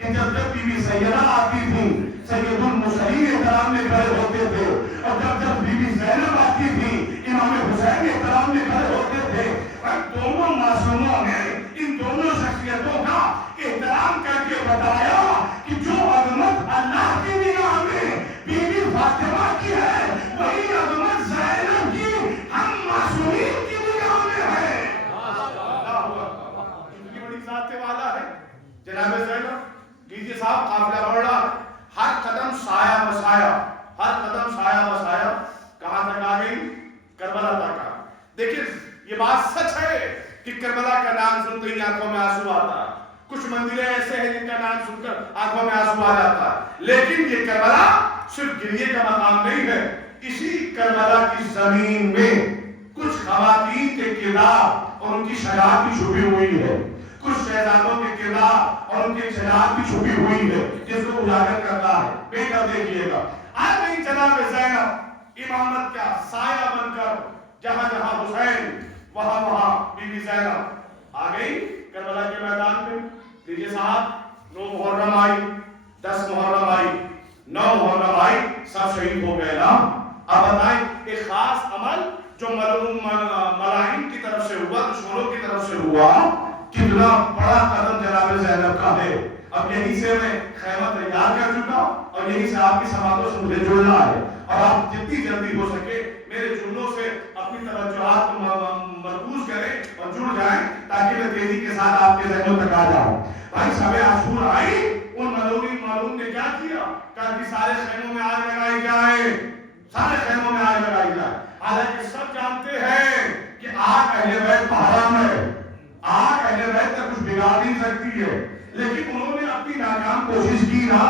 کہ جب جب بی بی سیدہ آتی تھی سید المرسلین احترام میں کھڑے ہوتے تھے، اور جب جب بی بی زینب آتی تھی امام حسین احترام میں کھڑے ہوتے تھے. اور دونوں معصوموں نے ان دونوں شخصیتوں کا احترام کر کے بتایا کہ جو عظمت اللہ کی نگاہ میں بی بی فاطمہ کی ہے وہی عظمت زینب کی ہم معصومین کی نگاہ میں ہے. کتنی بڑی ذات والا ہے جناب زینب. لیجیے صاحب قافلہ بڑھ رہا ہے. ہر قدم سایہ بسایہ، ہر قدم سایہ بسایہ. کہاں تک آ گئی؟ کربلا تک آ. دیکھیں یہ بات سچ ہے کہ کربلا کا نام سنتے ہی آنکھوں میں آنسو آتا ہے. کچھ منزلیں ایسے ہیں جن کا نام سن کر آنکھوں میں آنسو آ جاتا ہے. لیکن یہ کربلا صرف گریے کا مقام نہیں ہے. اسی کربلا کی زمین میں کچھ خواتین کے کردار اور ان کی شجاعت بھی چھپی ہوئی ہے. کچھ شہزادوں کے کردار اور ان کی شجاعت بھی چھپی ہوئی ہے جس کو اجاگر کرتا ہے. بے کر دیکھیے گا آج نہیں جناب زینب امامت کا سایہ بن کر جہاں جہاں حسین وہاں وہاں بی بی زینب آ گئی کربلا کے میدان میں. دیجیے صاحب 9 محرم آئی، 10 محرم آئی، 9 محرم آئی، سب شہید ہو گئے نا. اب بتائیں ایک خاص عمل جو ملائن کی طرف سے ہوا، دشمنوں کی طرف سے ہوا، کتنا بڑا قدم جناب زینب کا ہے. اب یہیں سے میں خیمہ تیار کر چکا اور یہیں سے آپ کی سماعتوں سے مجھے جڑنا ہے. اور آپ جتنی جلدی ہو سکے میرے جملوں سے اپنی توجہات مرکوز کریں اور جڑ جائیں تاکہ میں تیزی کے ساتھ آپ کے ذہنوں تک آ جاؤں. بھائی شب عاشور آئی، ان معلوم نے کیا کیا؟ کہا کہ سارے خیموں میں آگ لگائی جائے، سارے خیموں میں آگ لگائی جائے. حالانکہ سب جانتے ہیں کہ آگ اہل بیت کا حرام ہے، آگ اہل بیت کا کچھ بگاڑ نہیں سکتی ہے. لیکن انہوں نے اپنی ناکام کوشش کی نا.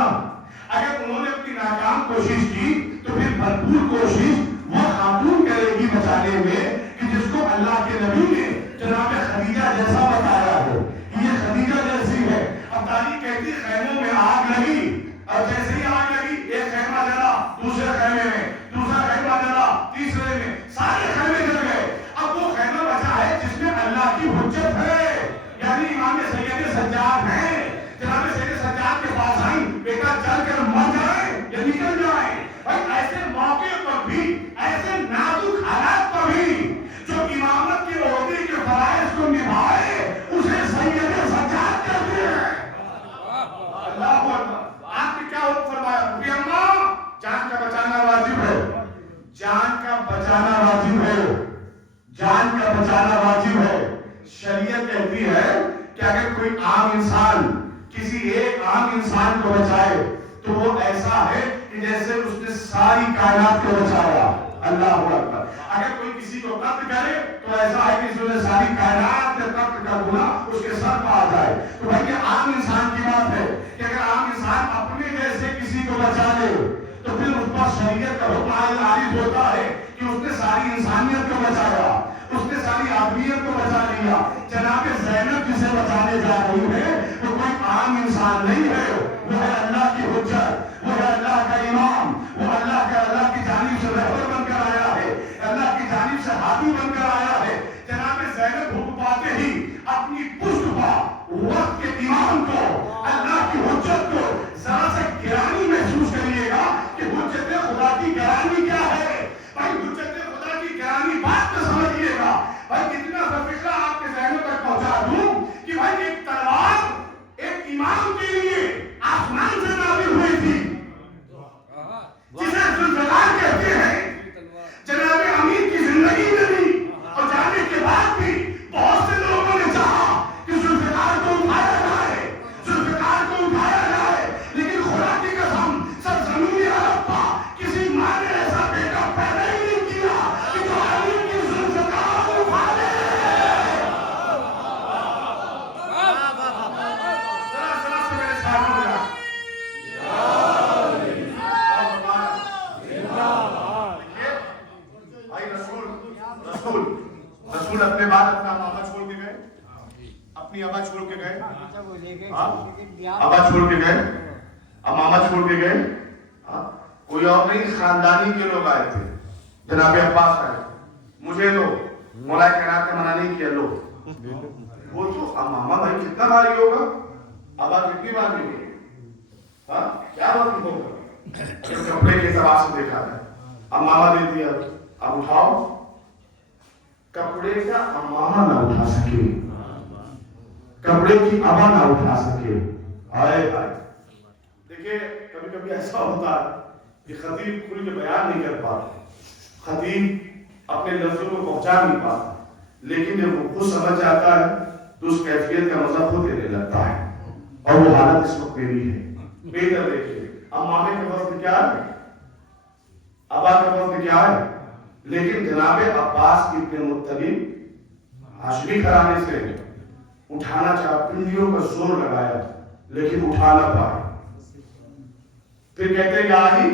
اگر انہوں نے اپنی ناکام کوشش کی تو پھر بھرپور کوشش وہ خاتون کرے گی بچانے میں کہ جس کو اللہ کے نبی نے جناب خدیجہ جیسا بتایا ہے. یہ خدیجہ جیسی ہے. اب تاریخ کہتی خیموں میں آگ لگی، اور جیسے ہی آگ لگی ایک خیمہ جلا، دوسرے خیمے میں، دوسرا خیمہ جلا، تیسرے میں، سارے خیمے جل گئے. اب وہ خیمہ بچا ہے جس میں اللہ کی حجت ہے، یعنی امام سید سجاد کہ جیسے اس نے ساری کائنات کو بچایا. اللہ اکبر. اگر کوئی کسی کو قتل کرے تو ایسا ہے کہ اس نے ساری کائنات کے قتل کا گناہ اس کے سر پر آ جائے. تو بھائی یہ عام انسان کی بات ہے کہ اگر عام انسان اپنے جیسے کسی کو بچا لے تو پھر اس پر شریعت کا حکم عارض ہوتا ہے کہ اس نے ساری انسانیت کو بچایا, اس نے ساری آدمیت کو بچا لیا. جناب زینب جسے بچانے جا رہی ہے وہ کوئی عام انسان نہیں ہے, وہ ہے اللہ کی حجت, وہ ہے اللہ کا امام, وہ اللہ کی جانب سے رہبر بن کر آیا ہے, اللہ کی جانب سے ہادی بن کر آیا ہے. جناب زینب حکم پاتے ہی اپنی پشت پر وقت کے امام کو, اللہ کی حجت کو ذرا سے گرانی محسوس کریے گا کہ حجت خدا کی گرانی کیا ہے. بھائی حجت خدا کی گرانی بات کو سمجھیے گا. بھائی کتنا فکرہ آپ کے ذہنوں تک پہنچا دوں کہ بھائی ایک تلوار ایک امام کے لیے آسمان سے نازل ہوئی تھی جسے ذوالفقار کہتے ہیں. جناب امیر کی زندگی میں بھی اور جانے کے بعد بھی بہت سے لوگوں نے چاہا کہ ذوالفقار کو اٹھایا جائے, ذوالفقار کو اٹھایا جائے, لیکن خدا کی قسم سب زمین عرب کا کسی ماں نے ایسا بیٹا پیدا ہی نہیں کیا کہ جو امیر کی ذوالفقار کو اٹھا لے. ذرا سے میرے ساتھ ہو جائے. رسول اپنے بعد اپنا ماما چھوڑ کے گئے, اپنی ابا چھوڑ کے گئے, ابا چھوڑ کے گئے, اب ماما چھوڑ کے گئے. کوئی اور نہیں, خاندانی کے لوگ آئے تھے. جناب عباس آئے, مجھے تو مولا کائنات کا منع نہیں کیا. لو وہ تو ماما بھائی کتنا بھاری ہوگا, ابا کتنی بھاری ہوگی, کیا بات ہوگا. کپڑے کے اعتبار سے دیکھا ہے. اب ماما دے دیا, اب اٹھاؤ. کپڑے کا ماما نہ اٹھا سکے, کپڑے کی ابا نہ اٹھا سکے. آئے دیکھیے کبھی کبھی ایسا ہوتا ہے کہ خطیب کھل کے بیان نہیں کر پاتا, خطیب اپنے لفظوں کو پہنچا نہیں پاتا, لیکن جب وہ خود سمجھ جاتا ہے تو اس کیفیت کا مزہ خود دینے لگتا ہے. اور وہ حالت اس وقت میری ہے. بہتر دیکھیے اب مامے کا وقت کیا ہے, ابا کا وقت کیا ہے, لیکن جناب عباس ابن مطلب ہاشمی گھرانے سے اٹھانا چاہا, پنڈلیوں کا زور لگایا لیکن اٹھا نہ پائے. پھر کہتے ہیں آجی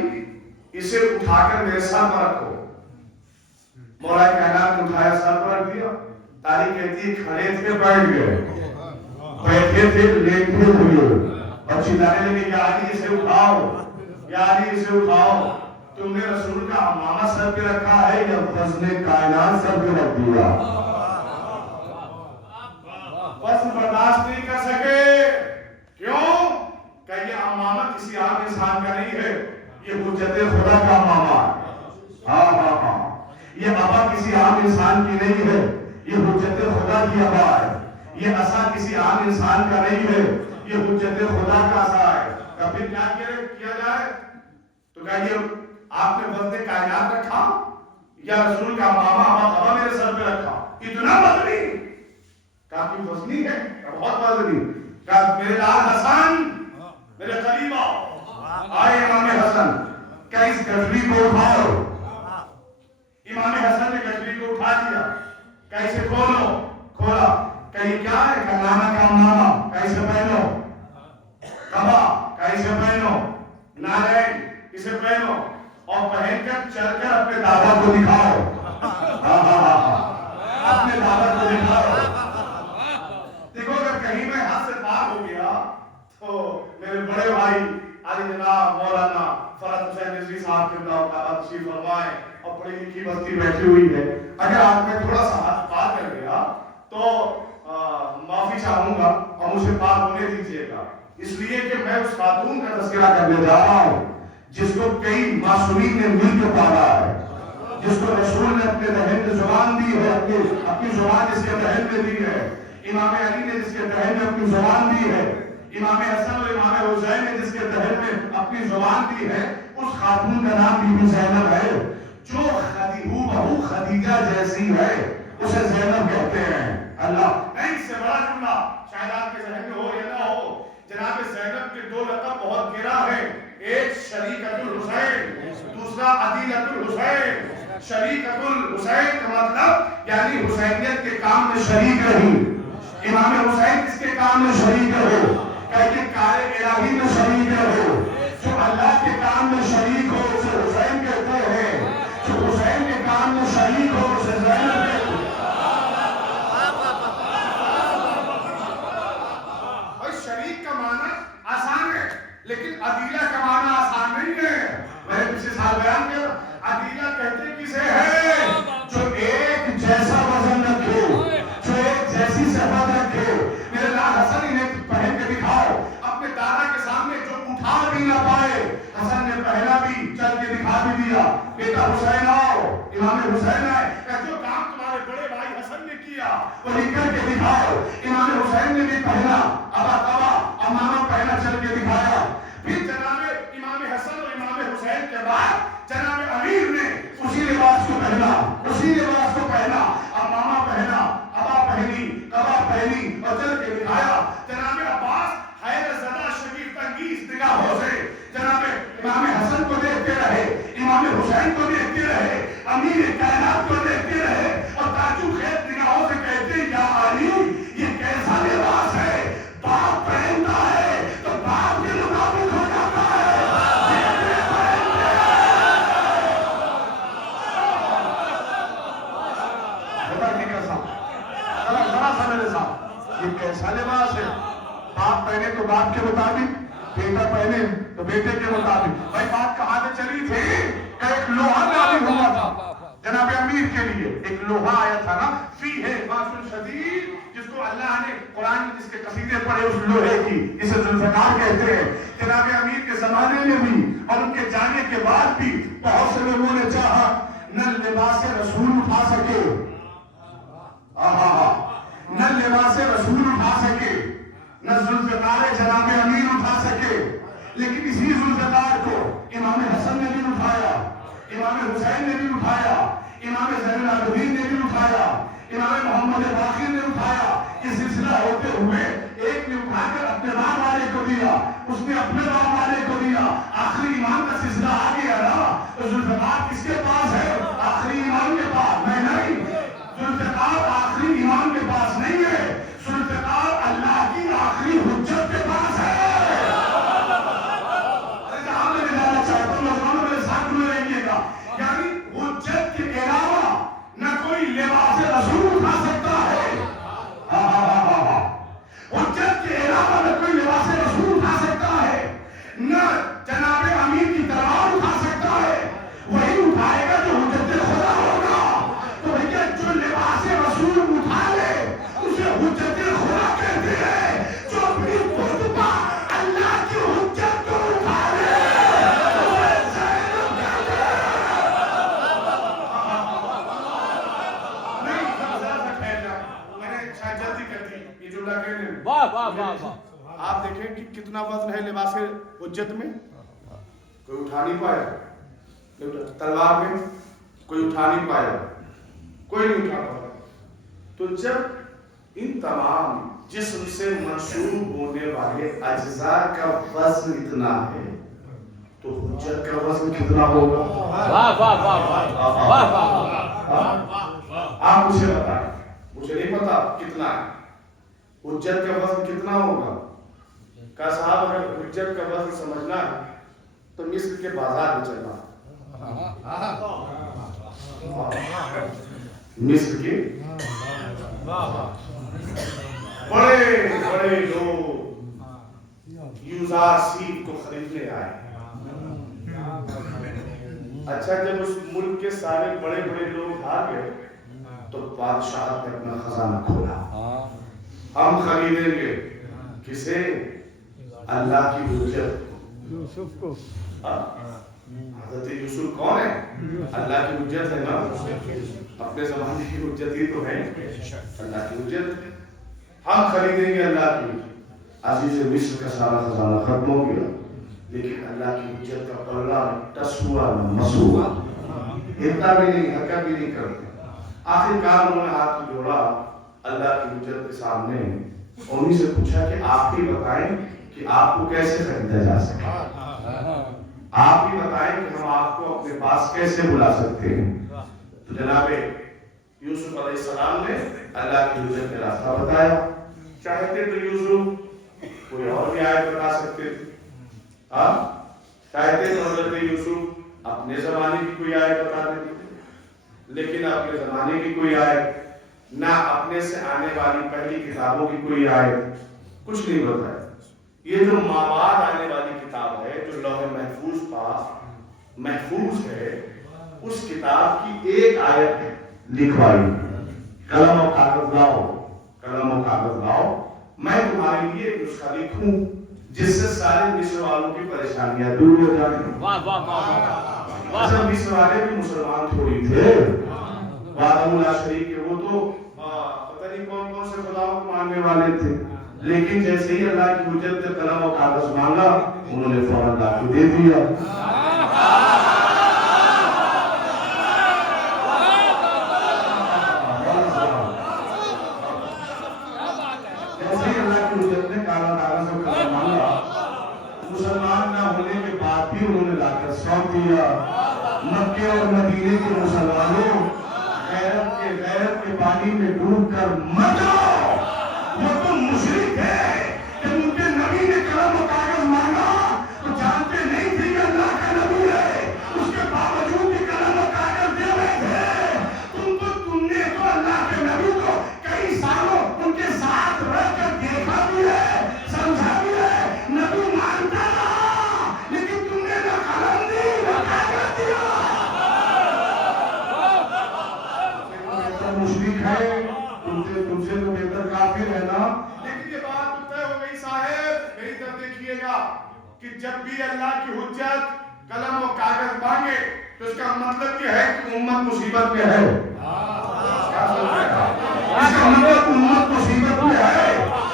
اسے اٹھا کر میرے سر پر رکھو. مولا کائنات نے اٹھایا, سر پر رکھ دیا. تاریخ کہتی ہے کھڑے تھے بیٹھ گئے, بیٹھے تھے لیٹے ہوئے, اور چلانے لگے کہ آجی اسے اٹھاؤ, یا آجی اسے اٹھاؤ. تم نے رسول کا امامہ سر پہ رکھا ہے یا وزن کائنات سر پہ رکھ دیا؟ وزن برداشت نہیں کر سکے. کیوں کہ یہ امامہ کسی عام انسان کا نہیں ہے, یہ حجت خدا کا امامہ ہے. یہ ابا کسی عام انسان کی نہیں ہے, یہ حجت خدا کی ابا ہے. یہ عصا کسی عام انسان کا نہیں ہے, یہ حجت خدا کا عصا ہے. کبھی کیا کیا جائے تو کہیے آپ نے وزن کائنات رکھا یا رسول کا ماما ابا میرے سر پہ رکھا؟ اتنا وزنی, کافی وزنی ہے, بہت وزنی. میرے لال حسن میرے قریب آؤ, آئے امام حسن, کیا اس گٹری کو اٹھاؤ. امام حسن نے گٹری کو اٹھا دیا, کیا اسے کھولو, کھولا. کہ یہ کیا ہے, کلانا کا امامہ, کہ اسے پہنو. کبا, کہ اسے پہنو. نارائن, اسے پہنو, اور پہن کر چل کر اپنے دادا کو دکھاؤ. اپنے دادا کو دکھاؤ. دیکھو اگر کہیں میں ہاتھ سے پار ہو گیا تو میرے بڑے بھائی علی جناب مولانا فرحت حسین رضوی صاحب کے بلاؤ کا تشریف فرمائے, اور پڑھی لکھی بستی بیٹھی ہوئی ہے. اگر آپ میں تھوڑا سا ہاتھ پار کر گیا تو معافی چاہوں گا اور مجھے پار ہونے دیجیے گا, اس لیے کہ میں اس خاتون کا تذکرہ کرنے جا رہا ہوں جس کو کئی معصومین نے مل کے پالا ہے, جس کو رسول نے اپنے دہن میں زبان دی ہے, اپنی زبان جس کے دہن میں دی ہے. امام علی نے جس کے دہن میں اپنی زبان دی ہے, امام حسن اور امام حسین نے جس کے دہن میں اپنی زبان دی ہے, اس خاتون کا نام بی بی زینب ہے. جو بہو خدیجہ جیسی ہے اسے زینب کہتے ہیں. اللہ نہیں سے بڑا جملہ شاید آپ کے ذہن میں ہو یا نہ ہو, جناب زینب کے دو لقب بہت گرا ہے. ایک شریکت الحسین، دوسرا عدیلۃ الحسین۔ شریکت الحسین کا مطلب یعنی حسینیت کے کام میں شریک رہی۔ امام حسین کس کے کام میں شریک رہو؟ کہ کار الہی میں شریک رہو۔ جو اللہ کے کام میں شریک ہو اسے حسین کہتے ہیں، جو حسین کے کام میں شریک ہو اسے زینب کہتے ہیں۔ اور شریک کا معنی آسان ہے، لیکن عدیلہ کا معنی آسان نہیں ہے۔ میں نے پچھلے سال بیان کیا، عدیلہ کہتے کسے ہے؟ جو ایک جیسا وزن رکھے، جو ایک جیسی صفت رکھے۔ میرے لال حسن انہیں پہن کے دکھاؤ، اپنے دادا کے سامنے جو اٹھا بھی نہ پائے، حسن نے پہنا بھی، چل کے دکھا بھی دیا۔ بیٹا حسین آؤ، امام حسین آئے، کہ جو کام تمہارے بڑے بھائی حسن نے کیا وہ لکھ کر کے دکھاؤ۔ امام حسین نے بھی پہنا، ابا تبا امامہ پہنا، چل کے دکھایا۔ پھر جناب امام حسن اور امام حسین کے بعد جناب امیر نے اسی لباس کو پہنا، اسی لباس کو پہنا، امامہ پہنا، ابا پہنی، قبا پہنی اور چل کے دکھایا۔ جناب عباس حیرت زدہ شگیف انگیز نگاہوں سے جناب امام حسن کو دیکھتے رہے، امام حسین کو دیکھتے رہے، امیر کائنات کو دیکھتے رہے اور تعجب خیز نگاہوں سے کہتے ہیں، یا علی یہ کیسا لباس ہے؟ باپ پہنتا ہے تو باپ کے مطابق ہو جاتا ہے۔ یہ کیسا لباس ہے؟ باپ پہنے تو باپ کے مطابق، بیٹا پہنے تو بیٹے کے مطابق۔ بھائی بات کہاں سے چلی تھی کہ ایک لوہا نازل ہوا تھا جناب امیر کے لیے، ایک لوہا آیا تھا نا، فی ہے باس شدید، جس کو اللہ نے قرآن میں جس کے قصیدے پڑھے اس لوہے کی، اسے ذوالفقار کہتے ہیں۔ جناب امیر کے زمانے میں بھی اور ان کے جانے کے بعد بھی بہت سے لوگوں نے چاہا نہ لباس رسول اٹھا سکے، نہ لباس رسول اٹھا سکے، نہ ذوالفقار جناب امیر اٹھا سکے، لیکن اسی ذوالفقار کو امام حسن نے بھی اٹھایا، امام حسین نے بھی اٹھایا، امام زین العابدین نے بھی اٹھایا، امام محمد باقر نے اٹھایا۔ یہ سلسلہ ہوتے ہوئے ایک نے اٹھا کر اپنے باپ والے کو دیا، اس نے اپنے باپ والے کو دیا، آخری امام کا سلسلہ آ گیا نا۔ تو ذوالفقار کس کے پاس ہے؟ آخری امام کے پاس میں نہیں، ذوالفقار آخری امام کے پاس نہیں ہے، ذوالفقار اللہ کی آخری حجت کے پاس ہے۔ ارے جہاں میں جانا چاہتا ہوں نوجوانوں میرے ساتھ میں رہیے گا، یعنی حجت کے علاوہ نہ کوئی لباس رسول اٹھا سکتا ہے، حجت کے علاوہ نہ کوئی لباس رسول اٹھا سکتا ہے، نہ جناب امیر کی تلوار اٹھا سکتا ہے، وہی اٹھائے گا جو حجت خدا ہوگا۔ تو بھیا جو لباس رسول اٹھا لے اسے حجت خدا کہتے ہیں، جو اپنی خود پر اللہ کی حجت کو اٹھا لے اسے زینب کہتے ہیں۔ نہیں ذرا سا ٹھہر جا، میں نے شاید جلدی کر دی یہ جملہ کہنے میں۔ واہ واہ واہ واہ، آپ دیکھیں کہ کتنا وزن ہے لباس حجت میں، کوئی اٹھا نہیں پایا، تلوار میں کوئی اٹھا نہیں پایا، کوئی نہیں اٹھا پایا۔ تو جب ان تمام جسم سے منسوب ہونے والے اجزاء کا وزن اتنا ہے تو حجت کا وزن کتنا ہوگا؟ واہ واہ واہ واہ واہ، آپ مجھے بتائیں، مجھے نہیں پتا کتنا ہے، حجت کا وزن کتنا ہوگا؟ کہ صاحب اگر حجت کا وزن سمجھنا ہے تو مصر کے بازار میں چلنا، مصر کے بڑے بڑے لوگ یوزار سیب کو خریدنے آئے۔ اچھا جب اس ملک کے سارے بڑے بڑے لوگ آ گئے تو بادشاہ نے اپنا خزانہ کھولا، ہم خریدیں گے کسے؟ اللہ کی حجت یوسف کو۔ حضرت یوسف کون ہے؟ اللہ کی حجت ہے نا، اپنے زمانے کی حجت ہی تو ہے، اللہ کی حجت ہم خریدیں گے اللہ کی۔ عزیز مصر کا سارا خزانہ ختم ہو گیا، لیکن اللہ کی حجت کا پلڑا ٹس ہوا نہ مس ہوا، ہلتا بھی نہیں، حرکت بھی نہیں کرتے۔ آخر کار انہوں نے ہاتھ کو جوڑا اللہ کی حجت کے سامنے، انہیں سے پوچھا کہ آپ ہی بتائیں کہ آپ کو کیسے خریدا جا سکے۔ آپ ہی بتائیں کہ ہم آپ کو اپنے پاس کیسے بلا سکتے ہیں؟ تو جناب یوسف علیہ السلام نے اللہ کی حضرت کا راستہ بتایا. چاہتے تو یوسف کوئی اور بھی آیت بتا سکتے تھے. چاہتے تو حضرت یوسف اپنے زمانے کی کوئی آیت بتا دیتے تھے، لیکن اپنے زمانے کی کوئی آیت نہ اپنے سے آنے والی پہلی کتابوں کی کوئی آیت کچھ نہیں بتایا. یہ جو ماں بعد آنے والی کتاب ہے، جو لوح محفوظ پاس محفوظ ہے، اس کتاب کی ایک آیت لکھوائی. قلم و کاغذ لاؤ، قلم و کاغذ لاؤ، میں تمہارے لیے ایک نسخہ لکھوں جس سے سارے مصر والوں کی پریشانیاں دور ہو جائیں. واہ واہ واہ واہ. اصل مصر والے بھی مسلمان تھوڑی تھے، وحدہ لا شریک کے، وہ تو پتہ نہیں کون کون سے خداؤں کو ماننے والے تھے، لیکن جیسے ہی اللہ کی حجت سے قلم و کاغذ مانگا انہوں نے فوراً اللہ کو دے دیا. جیسے ہی اللہ کی حجت نے کاغذ و قلم مانگا، مسلمان نہ ہونے کے بعد بھی انہوں نے لا کر سونپ دیا. مکے اور مدینے کے مسلمانوں، غیرت کے پانی میں ڈوب کر مر جاؤ. وہ تو مشرک ہے کہ ان کے نبی نے قلم و کاغذ مانگا تو جانتے نہیں تھے کہ اللہ کا نبی ہے، اس کے باوجود بھی قلم و کاغذ دے رہے تھے. تم نے تو اللہ کے نبی کو کئی سالوں ان کے ساتھ رہ کر دیکھا بھی ہے، سمجھا بھی ہے، نبی مانتا رہا، لیکن تم نے نہ قلم دی نہ کاغذ دیا. مشرک ہے، تم سے تو بہتر کافر ہے نا. لیکن یہ بات طے ہو گئی صاحب. میری طرف دیکھیے گا کہ جب بھی اللہ کی حجت قلم و کاغذ مانگے تو اس کا مطلب یہ ہے کہ امت مصیبت میں ہے. اس کا مطلب امت مصیبت میں ہے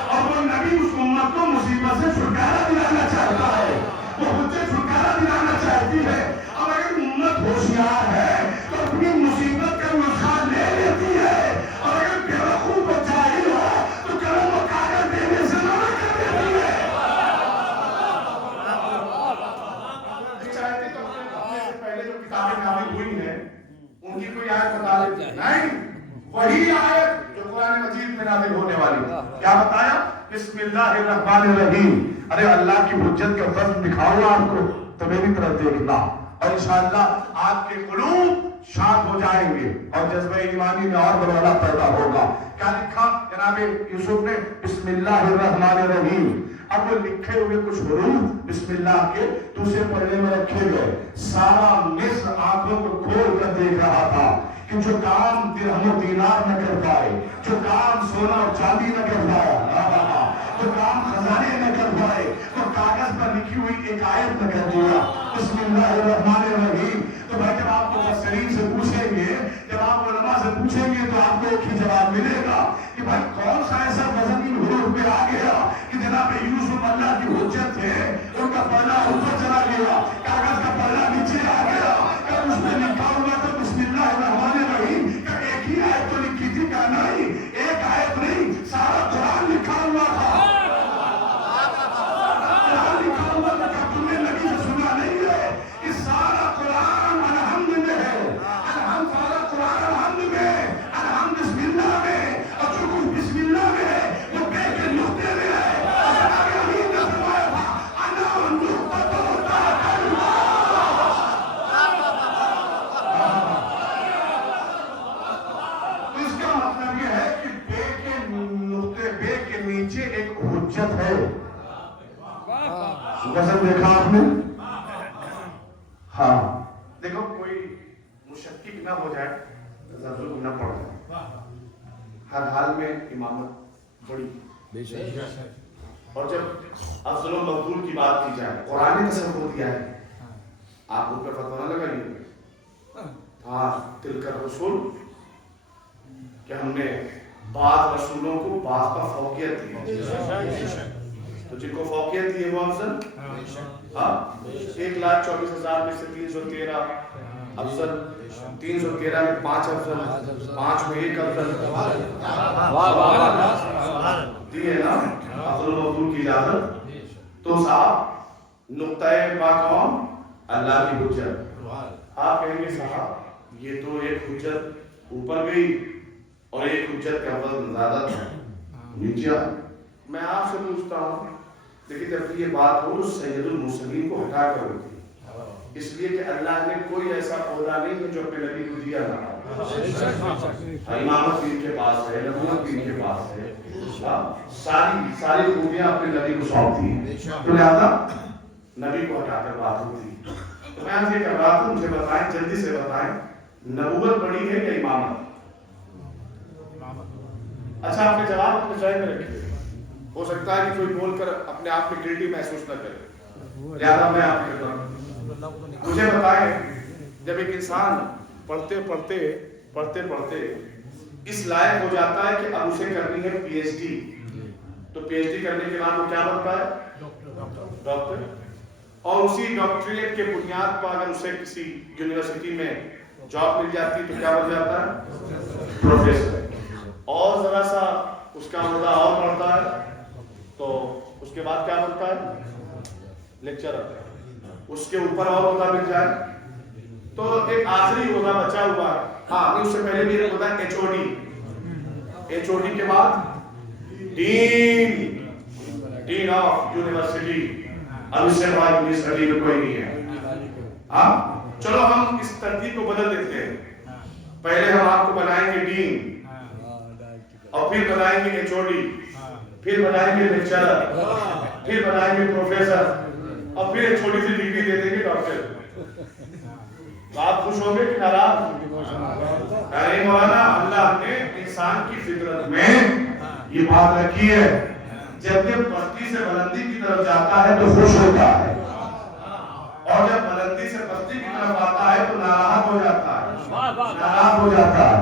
اور وہ نبی اس امت کو مصیبت سے چھٹکارا دلانا چاہتا ہے، وہ حجت چھٹکارا دلانا چاہتی ہے. اب اگر امت ہوشیار ہے تو اپنی مصیبت کا نسخہ لے لیتی ہے، اور اگر بیوقوف و جاہل ہو تو قلم و کاغذ دینے سے منع کر دیتی ہے. چاہتے تو اپنے سے پہلے جو کتابیں نازل ہوئی ہیں ان کی کوئی آیت بتا دیتی ہے. نہیں، وہی آیت جو قرآن مجید میں نازل ہونے والی. کیا بتایا؟ بسم اللہ الرحمن الرحیم. ارے اللہ کی حجت کا فضل دکھاؤ آپ کو تو میری طرف دیکھنا، اور انشاءاللہ آپ کے قلوب شاد ہو جائیں گے اور جذبہ ایمانی میں اور بلولا پیدا ہوگا. کیا لکھا جناب یوسف نے؟ بسم اللہ الرحمن الرحیم. اب وہ لکھے ہوئے کچھ حروف بسم اللہ کے دوسرے پڑھنے میں رکھے گئے. سارا مصر آنکھوں کو کھول کر دیکھ رہا تھا کہ جو کام درہم و دینار نہ کر پائے، جو کام سونا اور چاندی نہ کر پایا، جو کام خزانے نہ کر پائے، وہ کاغذ پر لکھی ہوئی ایک آیت نہ کر دیا بسم اللہ الرحمن الرحیم. تو بھائی جب آپ مفسرین سے پوچھیں گے، جب آپ علماء سے پوچھیں گے تو آپ کو ایک ہی جواب ملے گا کہ بھائی کون سا ایسا وزن ان حروف پہ آ گیا کہ جناب یوسف اللہ کی حجت تھے، ان کا پلہ اوپر چلا گیا، کاغذ کا پلہ نیچے آ گیا. کب اس میں لکھا ہوا تھا بسم اللہ الرحمن الرحیم؟ کیا ایک ہی آیت تو لکھی تھی؟ کیا نہیں، ایک آیت نہیں، سارا قرآن لکھا ہوا تھا. قرآن لکھا ہوا تھا. کیا تم نے نبی سے سنا نہیں ہے کہ سارا قرآن الحمد میں ہے؟ الحمد، سارا قرآن الحمد میں، الحمد بسم اللہ میں، اور جو کچھ بسم اللہ میں ہے وہ بے کے نقطے میں ہے. جناب امین نے فرمایا تھا انا نقطۃ تحت اللہ. اس کا مطلب یہ ہے کہ بے کے نقطے، بے کے نیچے ایک حجت ہے. وزن دیکھا آپ نے؟ ہاں دیکھو، کوئی مشکک نہ ہو جائے، ظلم نہ پڑ جائے. ہر حال میں امامت بڑی، اور جب افضل و مقبول کی بات کی جائے، قرآن نے تصور دیا ہے، آپ ان پہ فتویٰ نہ لگائیے. ہاں تلک الرسول، کہ ہم نے بعض رسولوں کو بعض پر فوقیت دی، تو جن کو فوقیت دی ہے وہ افضل. ہاں 1,24,000 میں سے 313 افضل، 313 میں 5 افضل، 5 میں 1 افضل. دی ہے نا افضل و مفضول کی اجازت. تو صاحب نقطۂ پاک اللہ کی حجت. آپ کہیں گے صاحب یہ تو ایک حجت اوپر گئی اور ایک حجت کا وزن زیادہ تھا نیچے. میں آپ سے پوچھتا ہوں لیکن جب یہ بات ہو تو سید المرسلین کو ہٹا کر ہوتی، اس لیے کہ اللہ نے کوئی ایسا عہدہ نہیں ہے جو اپنے نبی کو دیا نہ ہو. امامت بھی ان کے پاس ہے، نبوت بھی ان کے پاس ہے، ساری خوبیاں اپنے نبی کو سونپتی ہیں. تو لہٰذا نبی کو ہٹا کر بات ہوتی. تو میں آپ یہ کر رہا ہوں، مجھے بتائیں، جلدی سے بتائیں، نبوت بڑی ہے یا امامت؟ اچھا آپ نے جواب اپنے ذہن میں رکھیے. ہو سکتا ہے کہ کوئی بول کر اپنے آپ میں گلٹی محسوس نہ کرے، لہٰذا میں آپ کے ساتھ مجھے بتائیں جب ایک انسان پڑھتے پڑھتے اس لائق ہو جاتا ہے کہ اب اسے کرنی ہے پی ایچ ڈی، تو پی ایچ ڈی کرنے کے بعد وہ کیا بنتا ہے؟ ڈاکٹر. اور اسی ڈاکٹریٹ کے بنیاد پر اگر اسے کسی یونیورسٹی میں جاب مل جاتی تو کیا بن جاتا ہے؟ پروفیسر. اور ذرا سا اس کا عہدہ اور بڑھتا ہے تو اس کے بعد کیا بنتا ہے؟ لیکچرر. اس کے اوپر اور عہدہ مل جائے تو ایک آخری عہدہ بچا ہوا ہے. ہاں اس سے پہلے بھی ایک عہدہ H O D. H O D کے بعد ڈین آف یونیورسٹی. اب اس سے بڑا یونیورسٹی میں کوئی نہیں ہے. ہاں چلو ہم اس ترتیب کو بدل دیتے ہیں. پہلے ہم آپ کو بنائیں گے ڈین، اور پھر بنائیں گے ایچ او ڈی، پھر بنائیں گے لیکچرر، پھر بنائیں گے پروفیسر، اور پھر ایک چھوٹی سی ڈگری دے دیں گے ڈاکٹر. تو آپ خوش ہوں گے کہ ناراض؟ ارے مولانا اللہ نے انسان کی فطرت میں یہ بات رکھی ہے جب یہ پستی سے بلندی کی طرف جاتا ہے تو خوش ہوتا ہے، اور جب بلندی سے پستی کی طرف آتا ہے تو ناراض ہو جاتا ہے، ناراض ہو جاتا ہے.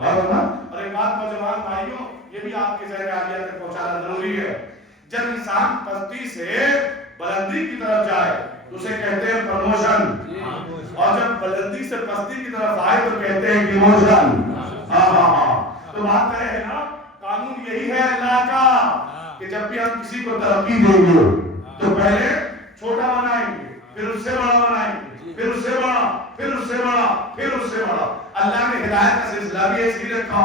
اور ایک بات نوجوان بھائیوں یہ بھی آپ کے ذہن عالیہ تک پہنچانا ضروری ہے. جب انسان پستی سے بلندی کی طرف جائے تو اسے کہتے ہیں پروموشن، اور جب بلندی سے پستی کی طرف آئے تو کہتے ہیں ڈیموشن. تو بات ہے نا، قانون یہی ہے اللہ کا کہ جب بھی ہم کسی کو ترقی دیں گے تو پہلے چھوٹا بنائیں گے، پھر اس سے بڑا بنائیں گے، پھر اس سے بڑا، پھر اس سے بڑا، پھر اس سے بڑا. اللہ نے ہدایت کا سلسلہ بھی ایسے رکھا.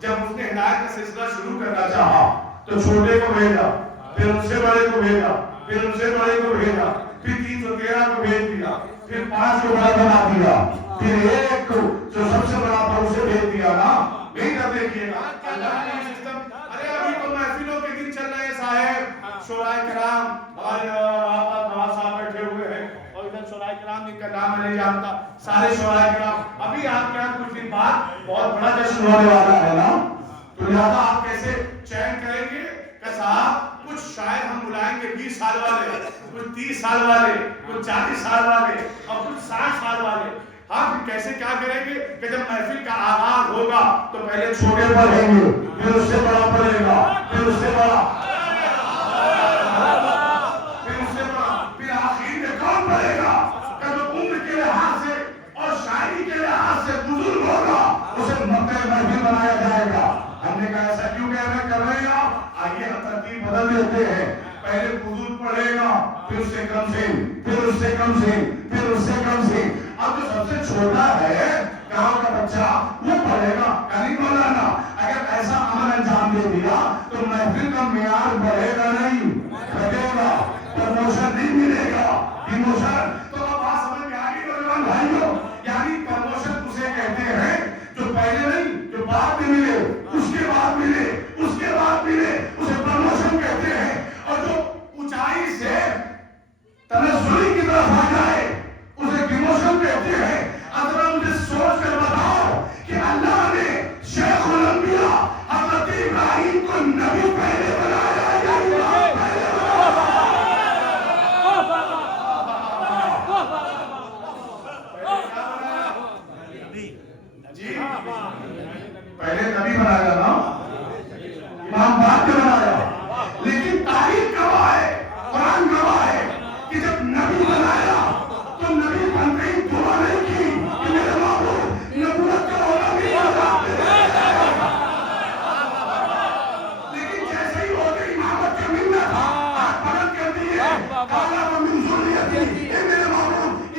جب اس نے ہدایت کا سلسلہ شروع کرنا چاہا تو چھوٹے کو بھیجا، پھر اس سے بڑے کو بھیجا، پھر اس سے بڑے کو بھیجا، پھر 313 کو بھیج دیا، پھر 5 کو بڑا بنا دیا، پھر ایک کو جو سب سے بڑا تھا اسے بھیج دیا. نا نہیں کر دیکھیے گا اللہ نے سسٹم. ارے ابھی تو محفلوں کے دن چل رہے ہیں صاحب، شورائے کرام ہمارے نواز صاحب بیٹھے ہوئے ہیں اور ادھر شورائے کرام جن کا نام میں نہیں جانتا، سارے شورائے کرام. ابھی آپ کے یہاں کچھ دن بعد بہت بڑا جشن ہونے والا ہے نا، تو لہٰذا آپ کیسے چین کریں گے کہ صاحب کچھ شاعر ہم بلائیں گے 20 سال والے، کچھ 30 سال والے، کچھ 40 سال والے، اور کچھ 60 سال والے. ہم کیسے کیا کریں گے کہ جب محفل کا آغاز ہوگا تو پہلے چھوٹے پڑھیں گے، پھر اس سے بڑا پڑھے گا، پھر اس سے بڑا، پھر اس سے بڑا، پھر آخر میں کون پڑھے گا کہ جو عمر کے لحاظ سے اور شاعری کے لحاظ سے بزرگ ہوگا اسے مکہ محفل بنایا جائے گا. ہم نے کہا ایسا کیوں کر رہے ہیں آپ؟ آئیے ہم ترتیب بدل دیتے ہیں. پہلے بزرگ پڑھے گا، پھر اس سے کم سن، پھر اس سے کم سن، پھر اس سے کم سن. اب جو سب سے چھوٹا ہے گاؤں کا بچہ وہ پڑھے گا. یعنی مولانا اگر ایسا عمل انجام دے دیا تو محفل کا معیار بڑھے گا نہیں، گھٹے گا، پروموشن نہیں ملے گا، ڈیموشن. تو اب بات سمجھ میں آ گئی نوجوان بھائیوں؟ یعنی پروموشن اسے کہتے ہیں جو پہلے نہیں، جو بعد میں ملے، اس کے بعد ملے، اس کے بعد ملے، اسے پروموشن کہتے ہیں. اور جو اونچائی سے تنزلی کی طرف آ جائے اسے ڈیموشن کہتے ہیں. اگر مجھے سوچ کر بتاؤ کہ اللہ نے شیخ الانبیاء حضرت ابراہیم کو نبی پہلے بنایا یا امام پہلے جی پہلے نبی بنایا نا، امام بعد میں بنایا. لیکن تاریخ گواہ ہے، قرآن گواہ ہے کہ جب نبی بنایا تو نبی بن گئی دعا نہیں کی کہ میرے معبود نبوت کا ہونا بھی ہوگا. لیکن جیسے ہی ہو گئی امامت کا منت ہاتھ پکڑ کر دیے، قال ومن ذریتی، اے میرے معبود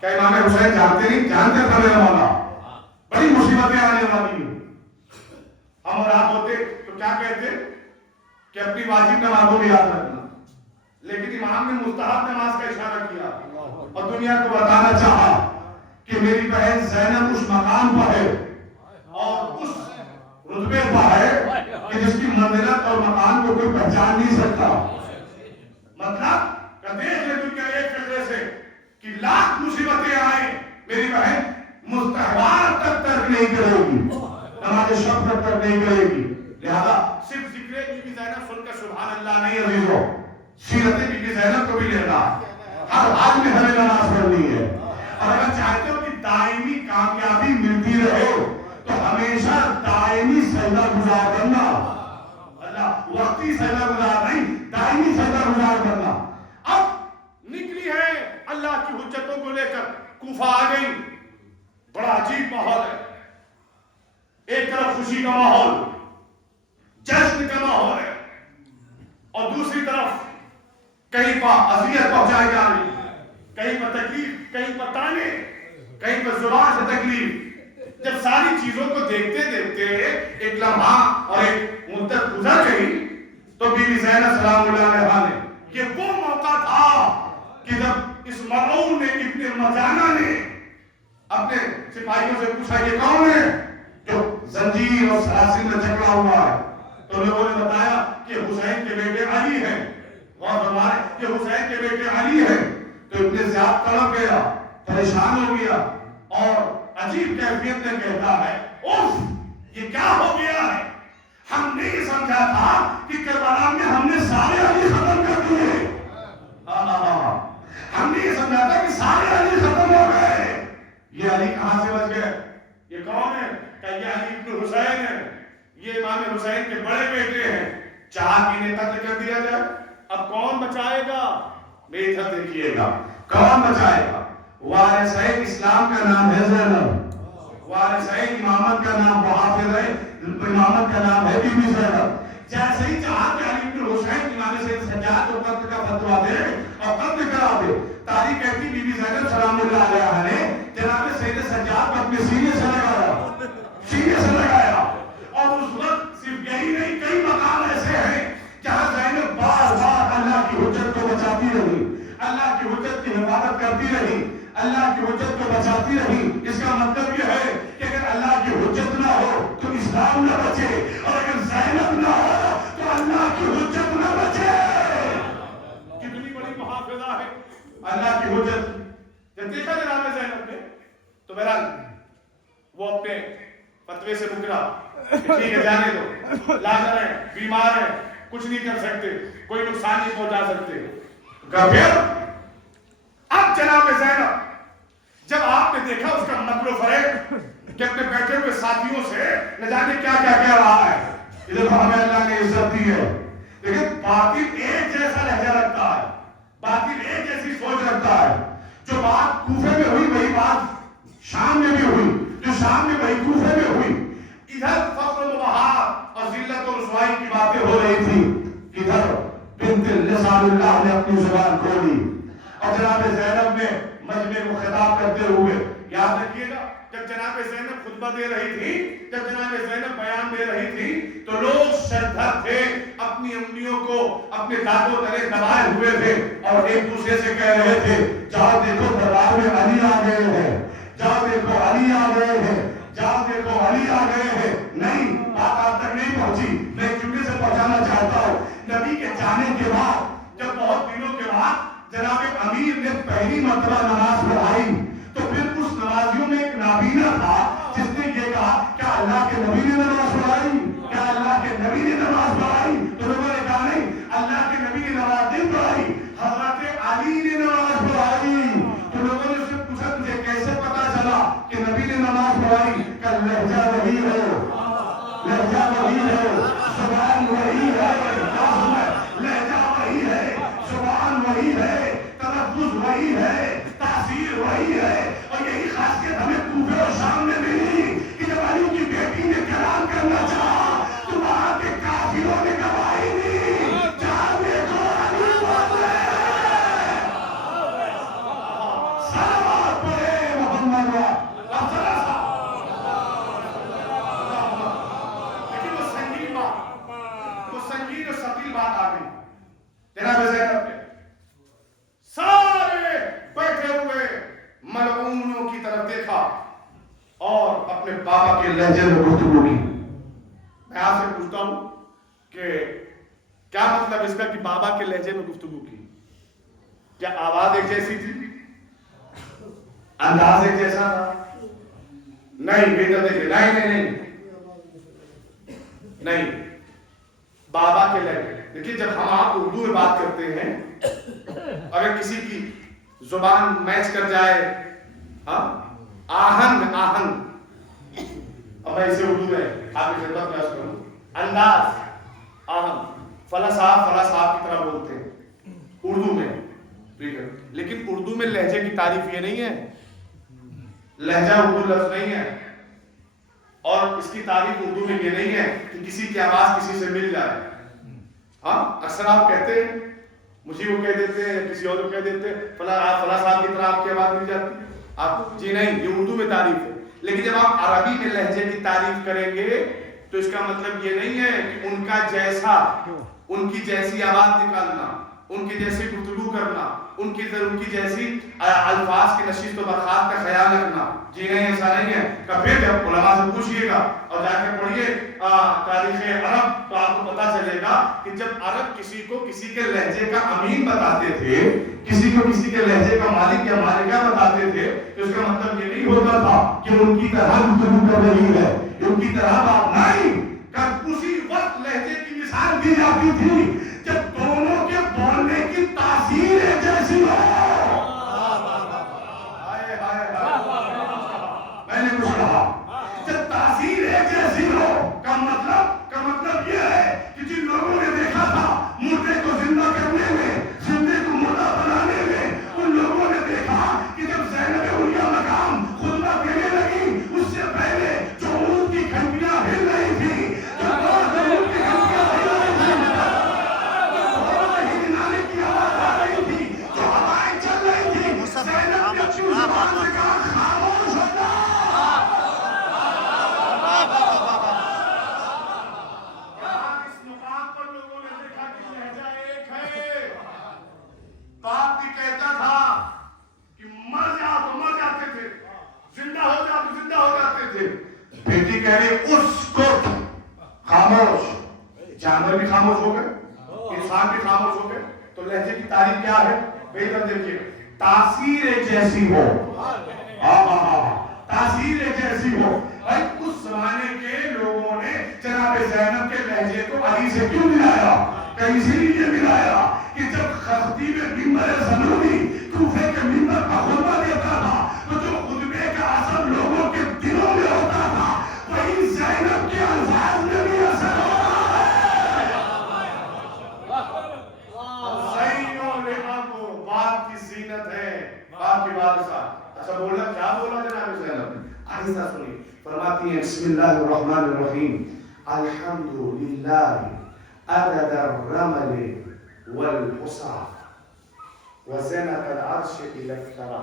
کیا امام حسین جانتے نہیں؟ جانتے تھا میرا مولا بڑی مصیبتیں آنے والی ہیں. ہم اور آپ ہوتے تو کیا کہتے کہ اپنی واجب نمازوں میں یاد رکھنا، لیکن امام نے مستحب نماز کا اشارہ کیا اور دنیا کو بتانا چاہا کہ میری بہن زینب اس مقام پر ہے اور اس رتبے پر ہے کہ جس کی منزلت اور مقام کو کوئی پہچان نہیں سکتا. مطلب کہ دیکھ لے دنیا ایک فکرے سے کہ لاکھ مصیبتیں آئیں میری بہن مستحبات تک ترک نہیں کرے گی، نماز شب تک ترک نہیں کرے گی. لہذا صرف ذکر بی بی زینب سن کر سبحان اللہ نہیں عزیزو، سیرت بی بی زینب کو بھی لینا، ہر حال میں ہمیں نماز پڑھنی ہے. اور اگر چاہتے ہو کہ دائمی کامیابی ملتی رہے تو ہمیشہ دائمی سجدہ گزار کرنا. اللہ وقتی سجدہ گزار نہیں، دائمی سجدہ گزار کرنا. اب نکلی ہے اللہ کی حجتوں کو لے کر کوفہ آ گئی. بڑا عجیب ماحول ہے، ایک طرف خوشی کا ماحول، جشن کا ماحول ہے، اور دوسری طرف کہیں پر اذیت پہنچائی جا رہی ہے، کہیں پر تکلیف، کہیں پر تانے، کہیں پر زبان سے تکلیف. جب ساری چیزوں کو دیکھتے دیکھتے ایک لمحہ اور ایک مدت گزر گئی تو بی بی زینب سلام اللہ علیہا نے، یہ وہ موقع تھا کہ جب اس مرعون نے، ابن مجانہ نے اپنے سپاہیوں سے پوچھا یہ کون ہے جو زنجیر اور سلاسل میں جکڑا ہوا ہے؟ تو لوگوں نے بتایا کہ حسین کے بیٹے علی ہیں. اور ہمارے کہ حسین کے بیٹے علی ہیں. تو ابن زیاد تڑپ گیا، پریشان ہو گیا اور عجیب کیفیت میں کہتا ہے اوف یہ کیا ہو گیا ہے، ہم نے یہ سمجھا تھا کہ کربلا میں ہم نے سارے علی ختم کر دیے. ہم نے یہ سمجھا تھا کہ سارے علی ختم ہو گئے، یہ علی کہاں سے بچ گئے؟ یہ کون ہے؟ کہ یہ علی ابن حسین ہے، یہ امام حسین کے بڑے بیٹے ہیں. چاہ انہیں قتل کر دیا جائے، اب کون بچائے گا؟ میری طرف دیکھیے گا، کون بچائے گا؟ وارثین اسلام کا نام ہے زینب، وارثین امامت کا نام محافظ ہے، امامت کا نام ہے بی بی زینب. جیسے ہی چاہا کہ علی بن حسین امام سید سجاد کو قتل کا فتویٰ دے اور قتل کرا دے، تاریخ کہتی بی بی زینب سلام اللہ علیہا نے جناب سید سجاد کو اپنے سینے سے لگایا، سینے سے لگایا. اور اس وقت صرف یہی نہیں، کئی مقام ایسے ہیں جہاں زینب بار بار اللہ کی حجت کو بچاتی رہی، اللہ کی حجت کی حفاظت کرتی رہی، اللہ کی حجت کو بچاتی رہی. اس کا مطلب یہ ہے کہ اگر اللہ کی حجت نہ ہو تو اسلام نہ بچے، اور اگر زینب نہ ہو تو اللہ کی حجت نہ بچے. کتنی بڑی محافظہ ہے اللہ کی حجت. جب دیکھا جناب زینب نے تو بہرحال وہ اپنے فتوے سے مکرا کہ ٹھیک ہے جانے دو، لاغر ہیں، بیمار ہیں، کچھ نہیں کر سکتے، کوئی نقصان نہیں پہنچا سکتے. پھر اب جناب زینب جب آپ نے دیکھا اس کا مکر و فریب کہ اپنے بیٹھے ہوئے ساتھیوں سے نہ جانے کیا کیا کہہ رہا ہے، ادھر ہمیں اللہ نے عزت دی ہے، لیکن باطل ایک جیسا لہجہ رکھتا ہے، باطل ایک جیسی سوچ رکھتا ہے. جو بات کوفے میں ہوئی وہی بات شام میں بھی ہوئی، جو شام میں وہی کوفے میں ہوئی. ادھر فقر و مباحات اور ذلت و رسوائی کی باتیں ہو رہی تھی، ادھر بنت لسان اللہ نے اپنی زبان کھولی اور جناب زینب نے مجمع کو خطاب کرتے ہوئے، یاد رکھیے گا جب جناب زینب خطبہ دے رہی تھی، جب جناب زینب بیان دے رہی تھی تو لوگ شردھر تھے، اپنی انگلیوں کو اپنے دانتوں تلے دبائے ہوئے تھے اور ایک دوسرے سے کہہ رہے تھے جاؤ دیکھو دربار میں علی آ گئے ہیں، جاؤ دیکھو علی آ گئے ہیں، جاؤ دیکھو علی آ گئے ہیں. نہیں، بات آپ تک نہیں پہنچی، میں جملے سے پہنچانا چاہتا ہوں. نبی کے جانے کے بعد جب بہت دنوں کے بعد جناب امیر نے پہلی مرتبہ نماز پڑھائی تو پھر اس نمازیوں میں ایک نابینا تھا جس نے یہ کہا کیا اللہ کے نبی نے نماز پڑھائی، کیا اللہ کے نبی نے نماز پڑھائی؟ تو لوگوں نے کہا نہیں، اللہ کے نبی نے نماز نہیں پڑھائی، حضرت علی نے نماز پڑھائی. تو لوگوں نے اس سے پوچھا تجھے کیسے پتا چلا کہ نبی نے نماز پڑھائی؟ کہ لہجہ وہی ہے، لہجہ وہی ہے، زبان وہی ہے، لہجہ وہی ہے، زبان وہی ہے، تلفظ وہی ہے، تاثیر وہی ہے. اور یہی خاصیت ہمیں کوفے اور شام میں ملی کہ جب علی کی بیٹی نے کلام کرنا چاہا تو وہاں کے کافروں نے گواہی دی، جہاں دیکھو علی بولے. سلوات پڑھو اور اپنے بابا کے لہجے میں گفتگو کی. میں آپ سے پوچھتا ہوں کہ کیا مطلب اس کا کہ بابا کے لہجے میں گفتگو کی؟ کیا آواز ایک جیسی تھی؟ انداز ایک جیسا تھا؟ نہیں بیٹا دیکھیں، نہیں نہیں، بابا کے لہجے. دیکھیے جب ہم آپ اردو میں بات کرتے ہیں، اگر کسی کی زبان میچ کر جائے، آہنگ اب میں اسے اردو میں آپ کی خدمت میں عرض کروں، انداز آہنگ، فلاں صاحب کی طرح بولتے ہیں اردو میں، ٹھیک ہے. لیکن اردو میں لہجے کی تعریف یہ نہیں ہے، لہجہ اردو لفظ نہیں ہے، اور اس کی تعریف اردو میں یہ نہیں ہے کہ کسی کی آواز کسی سے مل جائے. اکثر آپ کہتے ہیں، مجھے وہ کہہ دیتے ہیں، کسی اور کو کہہ دیتے ہیں فلاں صاحب کی طرح آپ کی آواز مل جاتی ہے. آپ جی نہیں، یہ اردو میں تعریف ہے. لیکن جب آپ عربی میں لہجے کی تعریف کریں گے تو اس کا مطلب یہ نہیں ہے کہ ان کا جیسا، ان کی جیسی آواز نکالنا، ان کی جیسی گفتگو کرنا، ان کی جیسی الفاظ کی نشست و برخاست کا خیال رکھنا. جی نہیں، ایسا نہیں ہے. پھر جب علماء سے پوچھئے گا اور جا کے پڑھیے تاریخ عرب تو آپ کو پتا چلے گا کہ جب عرب کسی کو کسی کے لہجے کا امین بتاتے تھے، کسی کو کسی کے لہجے کا مالک یا مالکہ بتاتے تھے، تو اس کا مطلب یہ نہیں ہوتا تھا کہ ان کی طرح گفتگو کر رہی ہے، ان کی طرح بات نہیں. اسی وقت لہجے کی مثال دی جاتی تھی جب دونوں کے بولنے کی تاثیر ایک جیسی ہو. میں نے کچھ کہا، جب تاثیر ایک جیسی ہو کا مطلب یہ ہے کہ جن لوگوں نے دیکھا تھا مردے کو زندہ کرنے میں، زندے کو مردہ بنانے میں، ان لوگوں نے دیکھا کہ جب زینب علیہ مقام خطبہ دینے لگی، اس سے پہلے جو اونٹ کی گھنٹیاں ہل رہی تھی، جانور بھی خاموش ہو گئے، انسان بھی خاموش ہو گئے. تو لہجے کی تعریف کیا ہے؟ بہتر دیکھیے، تاثیر ایک جیسی ہو. تاثیر ایک جیسی ہو. بھائی اس زمانے کے لوگوں نے جناب زینب کے لہجے کو علی سے کیوں ملایا؟ کہ اسی لیے ملایا کہ جب خطیب منبر زنوبی کوفے کے منبر پر خطبہ دیتا تھا تو جو خطبے کا اثر لوگوں کے دلوں میں ہوتا تھا وہی زینب کے الفاظ میں بھی اثر ہو. باپ کی زینت ہے، باپ کی بادشاہ. اچھا بولا، کیا بولا جناب زینب نے؟ آہستہ سنیے. فرماتی ہیں بسم اللہ الرحمن الرحیم، الحمدللہ عدد الرمل والحصى وزنة العرش إلى الثرى.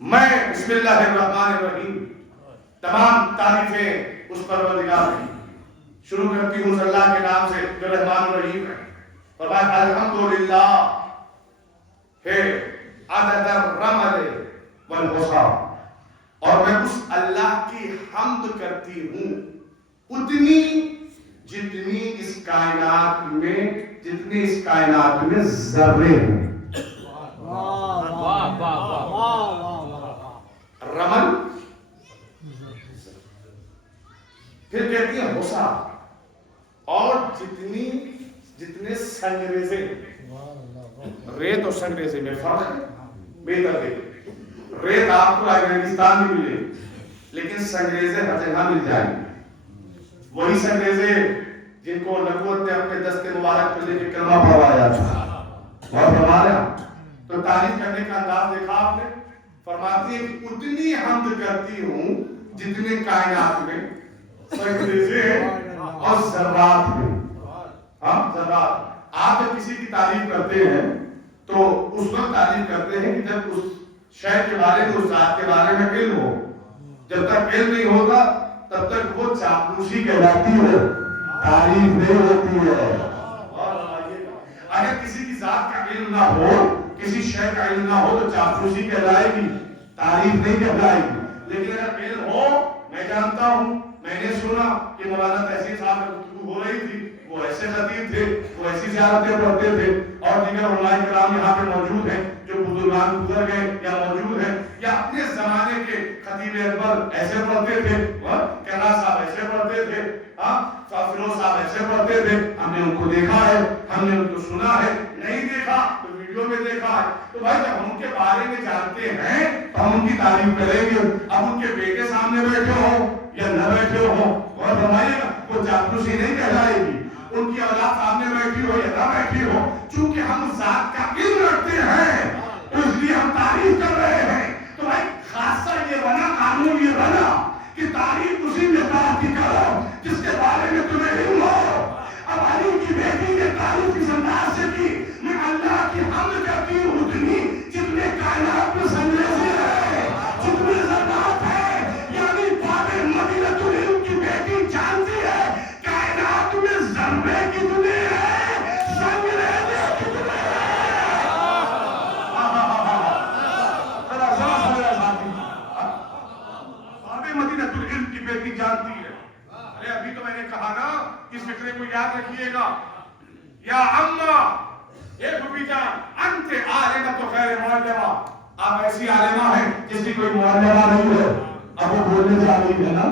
میں بسم اللہ الرحمن الرحیم تمام تعریفیں اس پروردگار کی شروع کرتی ہوں اللہ کے نام سے جو رحمان الرحیم ہے. فرمایا الحمدللہ ہے عدد الرمل والحصى، اور میں اس اللہ کی حمد کرتی ہوں اتنی جتنی اس کائنات میں ذرے ہیں. رمل پھر کہتی ہیں حصى، اور جتنے سنگریزے. ریت اور سنگریزے میں فرق ہے. بہتر دیکھیں، ریت آپ کو ریگستان میں ملے لیکن سنگریزے ہر جگہ مل جائیں گے. وہی سنگریزے جن کو نبوت نے اپنے دست مبارک پر لے کے کلمہ پڑھوایا تھا. اور فرمایا تو تعریف کرنے کا انداز دیکھا آپ نے. فرماتی ہے کہ اتنی حمد کرتی ہوں جتنے کائنات میں سنگریزے اور ذرات میں. ذرات. آپ جب کسی کی تعریف کرتے ہیں تو اس وقت تعریف کرتے ہیں کہ جب اس شے کے بارے میں، اس ذات کے بارے میں علم ہو. جب تک علم نہیں ہوگا تب تک وہ چاپلوسی کہلاتی ہے، تعریف نہیں ہوتی ہے. اگر کسی کی ذات کا علم نہ ہو، کسی شے کا علم نہ ہو تو چاپلوسی کہلائے گی، تعریف نہیں کہلائے گی. لیکن اگر علم ہو جانتا ہوں، میں نے سنا کہ مولانا تحسین صاحب میں گفتگو ہو رہی تھی، وہ ایسے خطیب تھے، وہ ایسی زیارتیں پڑھتے تھے، اور دیگر علماء کرام یہاں پہ موجود ہیں جو بزرگان گزر گئے یا موجود ہیں، یا اپنے زمانے کے خطیب اکبر ایسے پڑھتے تھے، کہنا صاحب ایسے پڑھتے تھے، فیروز صاحب ایسے پڑھتے تھے، ہم نے ان کو دیکھا ہے، ہم نے ان کو سنا ہے، نہیں دیکھا تو ویڈیو میں دیکھا ہے، تو بھائی جب ہم ان کے بارے میں جانتے ہیں تو ہم ان کی تعریف کریں گے. اب ان کے بیٹے سامنے بیٹھے ہوں یا نہ بیٹھے ہوں، اور فرمائیے گا وہ چاپلوسی نہیں کہلائے گی. ان کی اولاد سامنے بیٹھی ہو یا نہ بیٹھی ہو، چونکہ ہم ذات کا علم رکھتے ہیں تو اس لیے ہم تعریف کر رہے ہیں. تو بھائی خاصہ یہ بنا، قانون یہ بنا کہ تعریف اسی مقدار کی کرو جس کے بارے میں تمہیں علم ہو. اب علی کی بیٹی نے تعریف کس انداز سے کی، میں اللہ کی حمد کرتی ہوں اتنی جتنے کائنات میں سنجیدگی ہے، جتنے ذرات ہے، یعنی باب مدینۃ العلم کی بیٹی جانتی ہے کائنات میں ذرے کتنے ہیں، سنگریزے کتنے ہیں. باب مدینۃ العلم کی بیٹی جانتی ہے. ارے ابھی تو میں نے کہا نا، اس فکرے کو یاد رکھیے گا. یا اماں، اے بھوپی جان، انت عالمۃ غیر معلمہ، آپ ایسی عالمہ ہیں جس کی کوئی معلمہ نہیں ہے. اب وہ بولنے سے آگئی ہے نا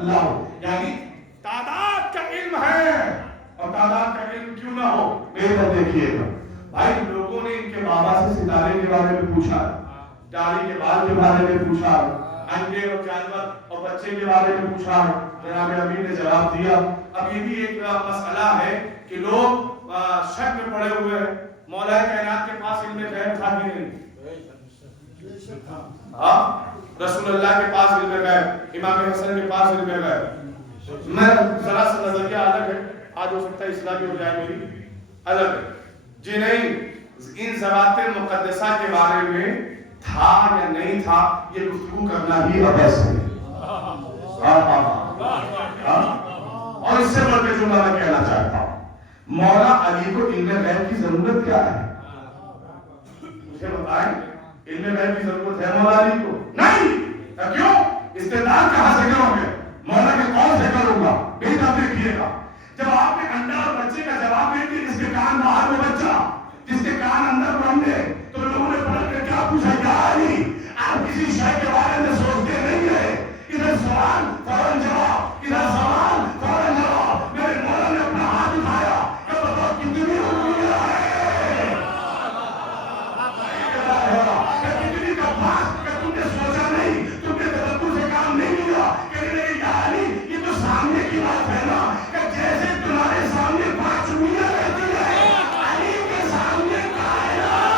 اللہ، یعنی تعداد کا علم ہے، اور تعداد کا علم کیوں نہ ہو. میرے پر دیکھیے گا بھائی، لوگوں نے ان کے بابا سے ستارے کے بارے میں پوچھا، ڈالی کے بال کے بارے میں پوچھا، انڈے اور جانور اور بچے کے بارے میں پوچھا. جناب امیر نے جواب دیا. اب یہ بھی ایک مسئلہ ہے کہ لوگ شک میں پڑے ہوئے ہیں، مولا کائنات کے پاس علم غیب تھا کہ نہیں؟ رسول اللہ کے پاس علم غیب، امام حسن کے پاس علم غیب. میں ذرا سا نظریہ الگ ہے، آج ہو سکتا ہے اصلاح ہو جائے میری، الگ ہے جی. نہیں، ان ذوات مقدسہ کے بارے میں تھا یا نہیں تھا یہ گفتگو کرنا ہی ابس ہے. اور اس سے بڑھ کے جملہ میں کہنا چاہتا ہوں، مولا علی کو علم غیب کی ضرورت کیا ہے؟ مجھے بتائیں، علم غیب کی ضرورت ہے مولا علی کو؟ نہیں. کیوں؟ استدلال کہاں سے کرو گے؟ مولا کے قول سے کروں گا. بہتر دیکھیے گا، جب آپ نے انڈا اور بچے کا جواب دے دیا، جس کے کان باہر میں بچہ، جس کے کان اندر بندے، تو لوگوں نے پڑھ کر کیا پوچھا؟ یا علی، آپ کسی شے کے بارے میں سوچتے نہیں ہیں؟ ادھر سوال فوراً جواب، ادھر سوال فوراً جواب. میرے مولا نے اپنا ہاتھ اٹھایا کہ بتاؤ کتنی انگلیاں ہیں، کتنی کا پاس، کہ تم نے سوچا نہیں، تم نے تدبر سے کام نہیں لیا. کہنے لگے یا علی، یہ تو سامنے کی بات ہے نا، کہ جیسے تمہارے سامنے 5 انگلیاں رہتی ہے، علی کے سامنے کائنات.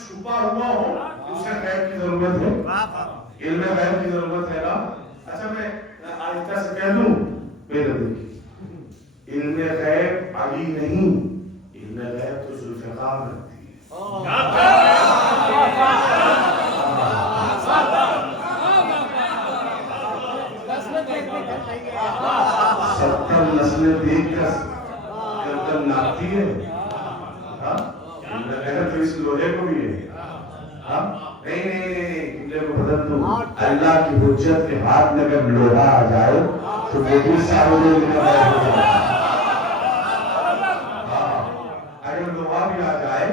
چھپا ہوا ہو اسے غیب کی ضرورت ہے، علم غیب کی ضرورت ہے نا. اچھا میں آہستہ سے کہہ دوں، میرے دیکھیے، علم غیب علی نہیں، علم غیب تو ذوالفقار رکھتی ہے. 70 نسلیں دیکھ کر گردن ناپتی ہے. تو اس لوہے کو بھی ہے. نہیں نہیں نہیں، قبلے کو بدل دو. اللہ کی حجت کے ہاتھ میں اگر لوہا آ جائے تو وہ بھی صاحب علم غیب ہو جائے. اگر لوہا بھی آ جائے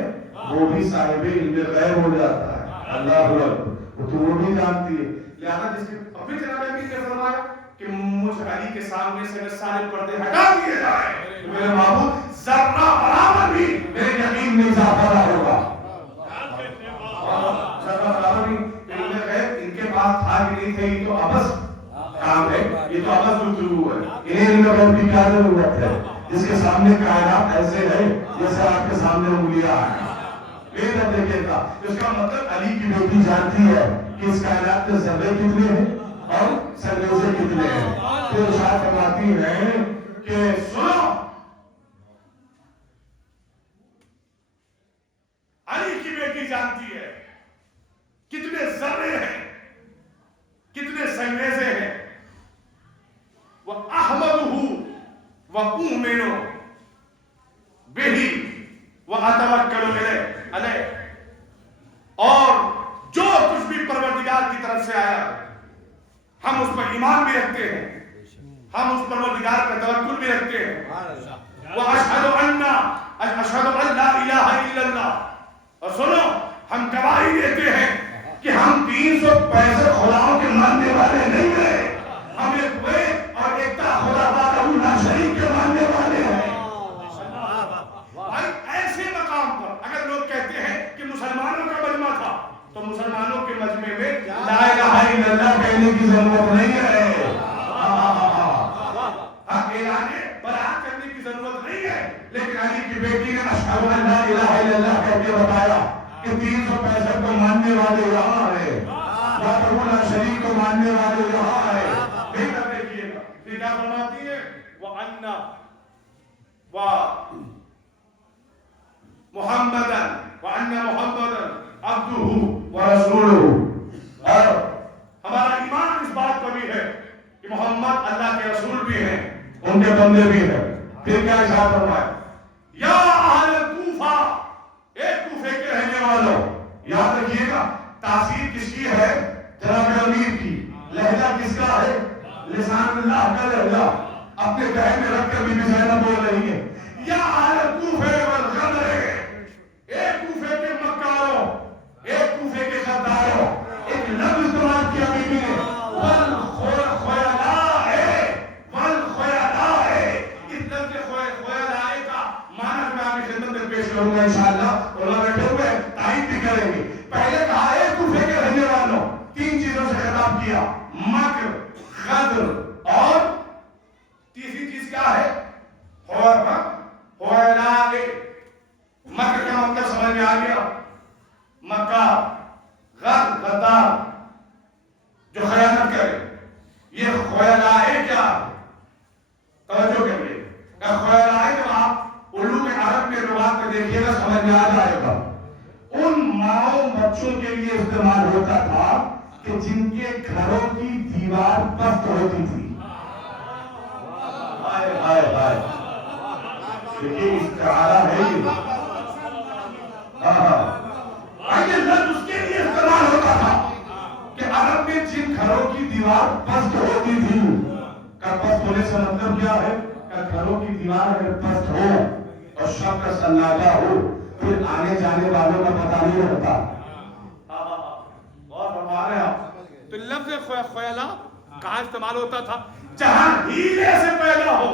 وہ بھی صاحب علم غیب ہو جاتا ہے. اللہ اکبر، تو وہ بھی جانتی ہے. لہذا جس کے ابھی جناب امیر نے فرمایا کہ مجھ علی کے سامنے سے سارے پردے ہٹا دیے جائیں تو میرے معبود ذرہ برابر بھی میرے یقین میں اضافہ نہ ہوگا. ذرہ برابر بھی علم غیب ان کے پاس تھا کہ نہیں تھے، یہ تو ابس کام ہے، یہ تو ابس گفتگو ہے. انہیں علم غیب کی کیا ضرورت ہے جس کے سامنے کائنات ایسے ہے جیسے آپ کے سامنے انگلیاں ہیں. بہتر دیکھیے گا، اس کا مطلب علی کی بیٹی جانتی ہے کہ اس کائنات میں ذرے کتنے ہیں اور سرگوزے کتنے ہیں. تو ارشاد فرماتی ہیں کہ سنو، علی کی بیٹی جانتی ہے کتنے ذرے ہیں، کتنے آیا ہے، ہم اس پر ایمان بھی رکھتے ہیں، ہم اس پروردگار پر توکل بھی رکھتے ہیں. وَأَشْهَدُ أَن لَا إِلَٰهَ إِلَّا اللَّهُ. اور سنو، ہم گواہی دیتے ہیں کہ ہم 365 خداؤں کے ماننے والے نہیں ہیں، ہم ایک واحد اور ایکتا خدا وحدہ لا شریک کے ماننے والے ہیں. ایسے مقام پر اگر لوگ کہتے ہیں کہ مسلمانوں کا مجمع تھا تو مسلمانوں کے مجمع میں لا الہ الا اللہ کہنے کی ضرورت نہیں ہے. اعلان برات کرنے کی ضرورت نہیں ہے، لیکن علی کی بیٹی نے اشہد ان لا الہ الا اللہ کہہ کے بتایا کہ 365 کو ماننے والے یہاں ہے، وحدہ لا شریک کو ماننے والے یہاں ہے. بہتر دیکھیے گا یہ کیا فرماتی ہے، وَأَنَّ محمدًا وَأَنَّ مُحَمَّدًا عَبْدُهُ وَرَسُولُهُ. اور ہمارا ایمان اس بات پر بھی ہے کہ محمد اللہ کے رسول بھی ہیں، ان کے بندے بھی ہیں. پھر کیا ارشاد فرمایا، یا اہل کوفہ، ایک کوفے کے رہنے والوں. یاد رکھیے گا تاثیر کس کی ہے، جناب امیر کی. لہجہ کس کا ہے، لسان اللہ کا لہجہ. اپنے ذہن میں رکھ کر بی بی زینب بول رہی ہے، یا اہل کوفہ والغدر، ایک کوفے کے مکاروں، ایک کوفے کے غداروں. ایک لفظ استعمال کیا بی بی نے، والخیلاء، والخیلاء. اس لفظ خیلاء کا معنی میں آپ کی خدمت میں پیش کروں گا انشاءاللہ. علماء بیٹھے ہوئے تائید بھی کریں گے. پہلے کہا ایک کوفے کے رہنے والوں، 3 چیزوں سے خطاب کیا، مکر، غدر اور تیسری چیز کیا ہے، خیلاء. مکر کا مطلب سمجھ میں آ گیا، مکار، غدر، غدار جو خیانت کرے. یہ خیلاء کیا ہے، توجہ کریے. خیلاء جب آپ علوم عرب میں لغات میں دیکھیے گا سمجھ میں آ جائے گا. ان ماؤں بچوں کے لیے استعمال ہوتا تھا کہ جن کے گھروں کی دیوار پست ہوتی تھی. ہائے ہائے ہائے، دیکھیے استعارہ ہے یہ. آئیے لفظ اس کے لیے استعمال ہوتا تھا کہ عرب میں جن گھروں کی دیوار پست ہوتی تھی. کا پست ہونے سے مطلب کیا ہے، کہ گھروں کی دیوار اگر پست ہو اور شب کا سناٹا ہو پھر آنے جانے والوں کا پتہ نہیں رہتا. اور فرما رہے ہیں تو لفظ خیلاء کہاں استعمال ہوتا تھا، جہاں ہیلے سے پیدا ہو،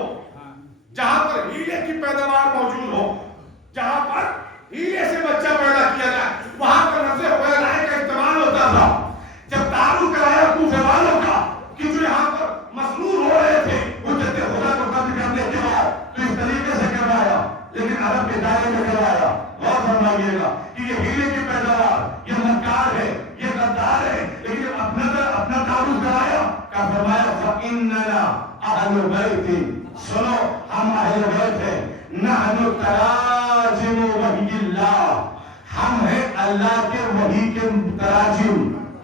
جہاں پر ہیلے کی پیداوار موجود ہو، جہاں پر ہیلے سے بچہ پیدا کیا جائے، وہاں پر لفظ خیلاء کا استعمال ہوتا تھا. جب تعارف کرایا کوفے والوں کا کہ جو یہاں پر مسرور ہو رہے تھے حجت خدا کو قتل کرنے کے بعد، تو اس طریقے سے کروایا، لیکن عرب کے دائرے میں کروایا. غور فرمائیے گا کہ یہ ہیلے کی پیداوار، یہ مکار ہے، یہ غدار ہے، لیکن جب اپنا تعارف کرایا کیا فرمایا، فَإِنَّنَا أَهْلُ بَيْتٍ، سنو ہم اہل بیت ہیں، نحن تراجم وحی اللہ، ہم ہیں اللہ کے وحی کے تراجم،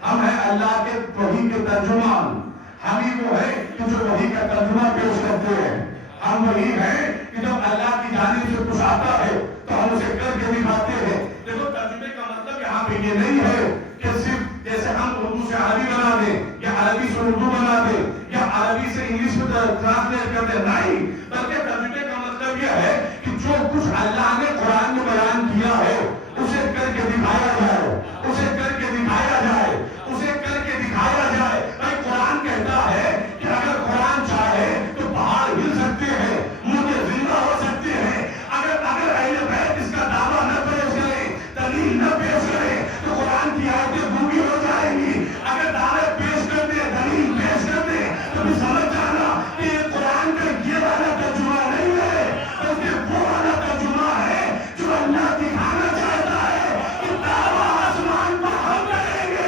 ہم ہیں اللہ کے وحی کے ترجمان. ہم ہی وہ ہیں کہ جو وحی کا ترجمہ پیش کرتے ہیں. ہم وہی ہیں کہ جب اللہ کی جانب سے کچھ آتا ہے تو ہم اسے کر کے دکھاتے ہیں. دیکھو ترجمے کا مطلب یہاں پہ یہ نہیں ہے کہ صرف جیسے ہم اردو سے عربی بنا دیں یا عربی سے اردو بنا دیں یا عربی سے انگلش میں ٹرانسلیٹ کر دیں، نہیں، بلکہ ترجمے کا مطلب یہ ہے کہ جو کچھ اللہ نے قرآن میں بیان کیا ہے اسے کر کے دکھایا جائے، اسے کر کے دکھایا جائے، اسے کر کے دکھایا جائے. بھائی قرآن کہتا ہے کہ اگر قرآن چاہے تو پہاڑ ہل سکتے ہیں، مردے زندہ ہو سکتے ہیں. اگر اہل بیت اس کا دعویٰ نہ پیش کرے، دلیل نہ پیش کرے تو قرآن کی آیتیں گونگی ہو جائیں گی. اگر دعوے پیش کر دے، دلیل پیش کر دے تو بھی سمجھ جانا کہ یہ قرآن کا یہ والا ترجمہ نہیں ہے، بلکہ وہ والا ترجمہ ہے جو اللہ دکھانا چاہتا ہے کہ دعویٰ آسمان پر ہم کریں گے،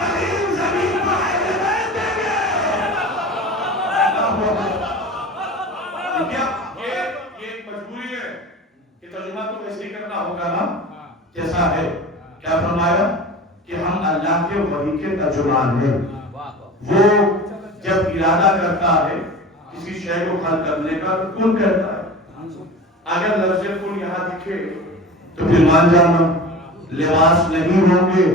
دلیل زمین پر اہل بیت دیں گے. یہ ایک مجبوری ہے کہ ترجمہ تو ویسے ہی کرنا ہوگا نا جیسا ہے. کیا فرمایا کہ ہم اللہ کے وحی کے ترجمان ہیں. وہ جب ارادہ کرتا ہے کسی شے کو حل کرنے کا تو کن کہتا ہے. اگر لفظ کن یہاں دکھے تو پھر مان جانا لباس نہیں ہوں گے،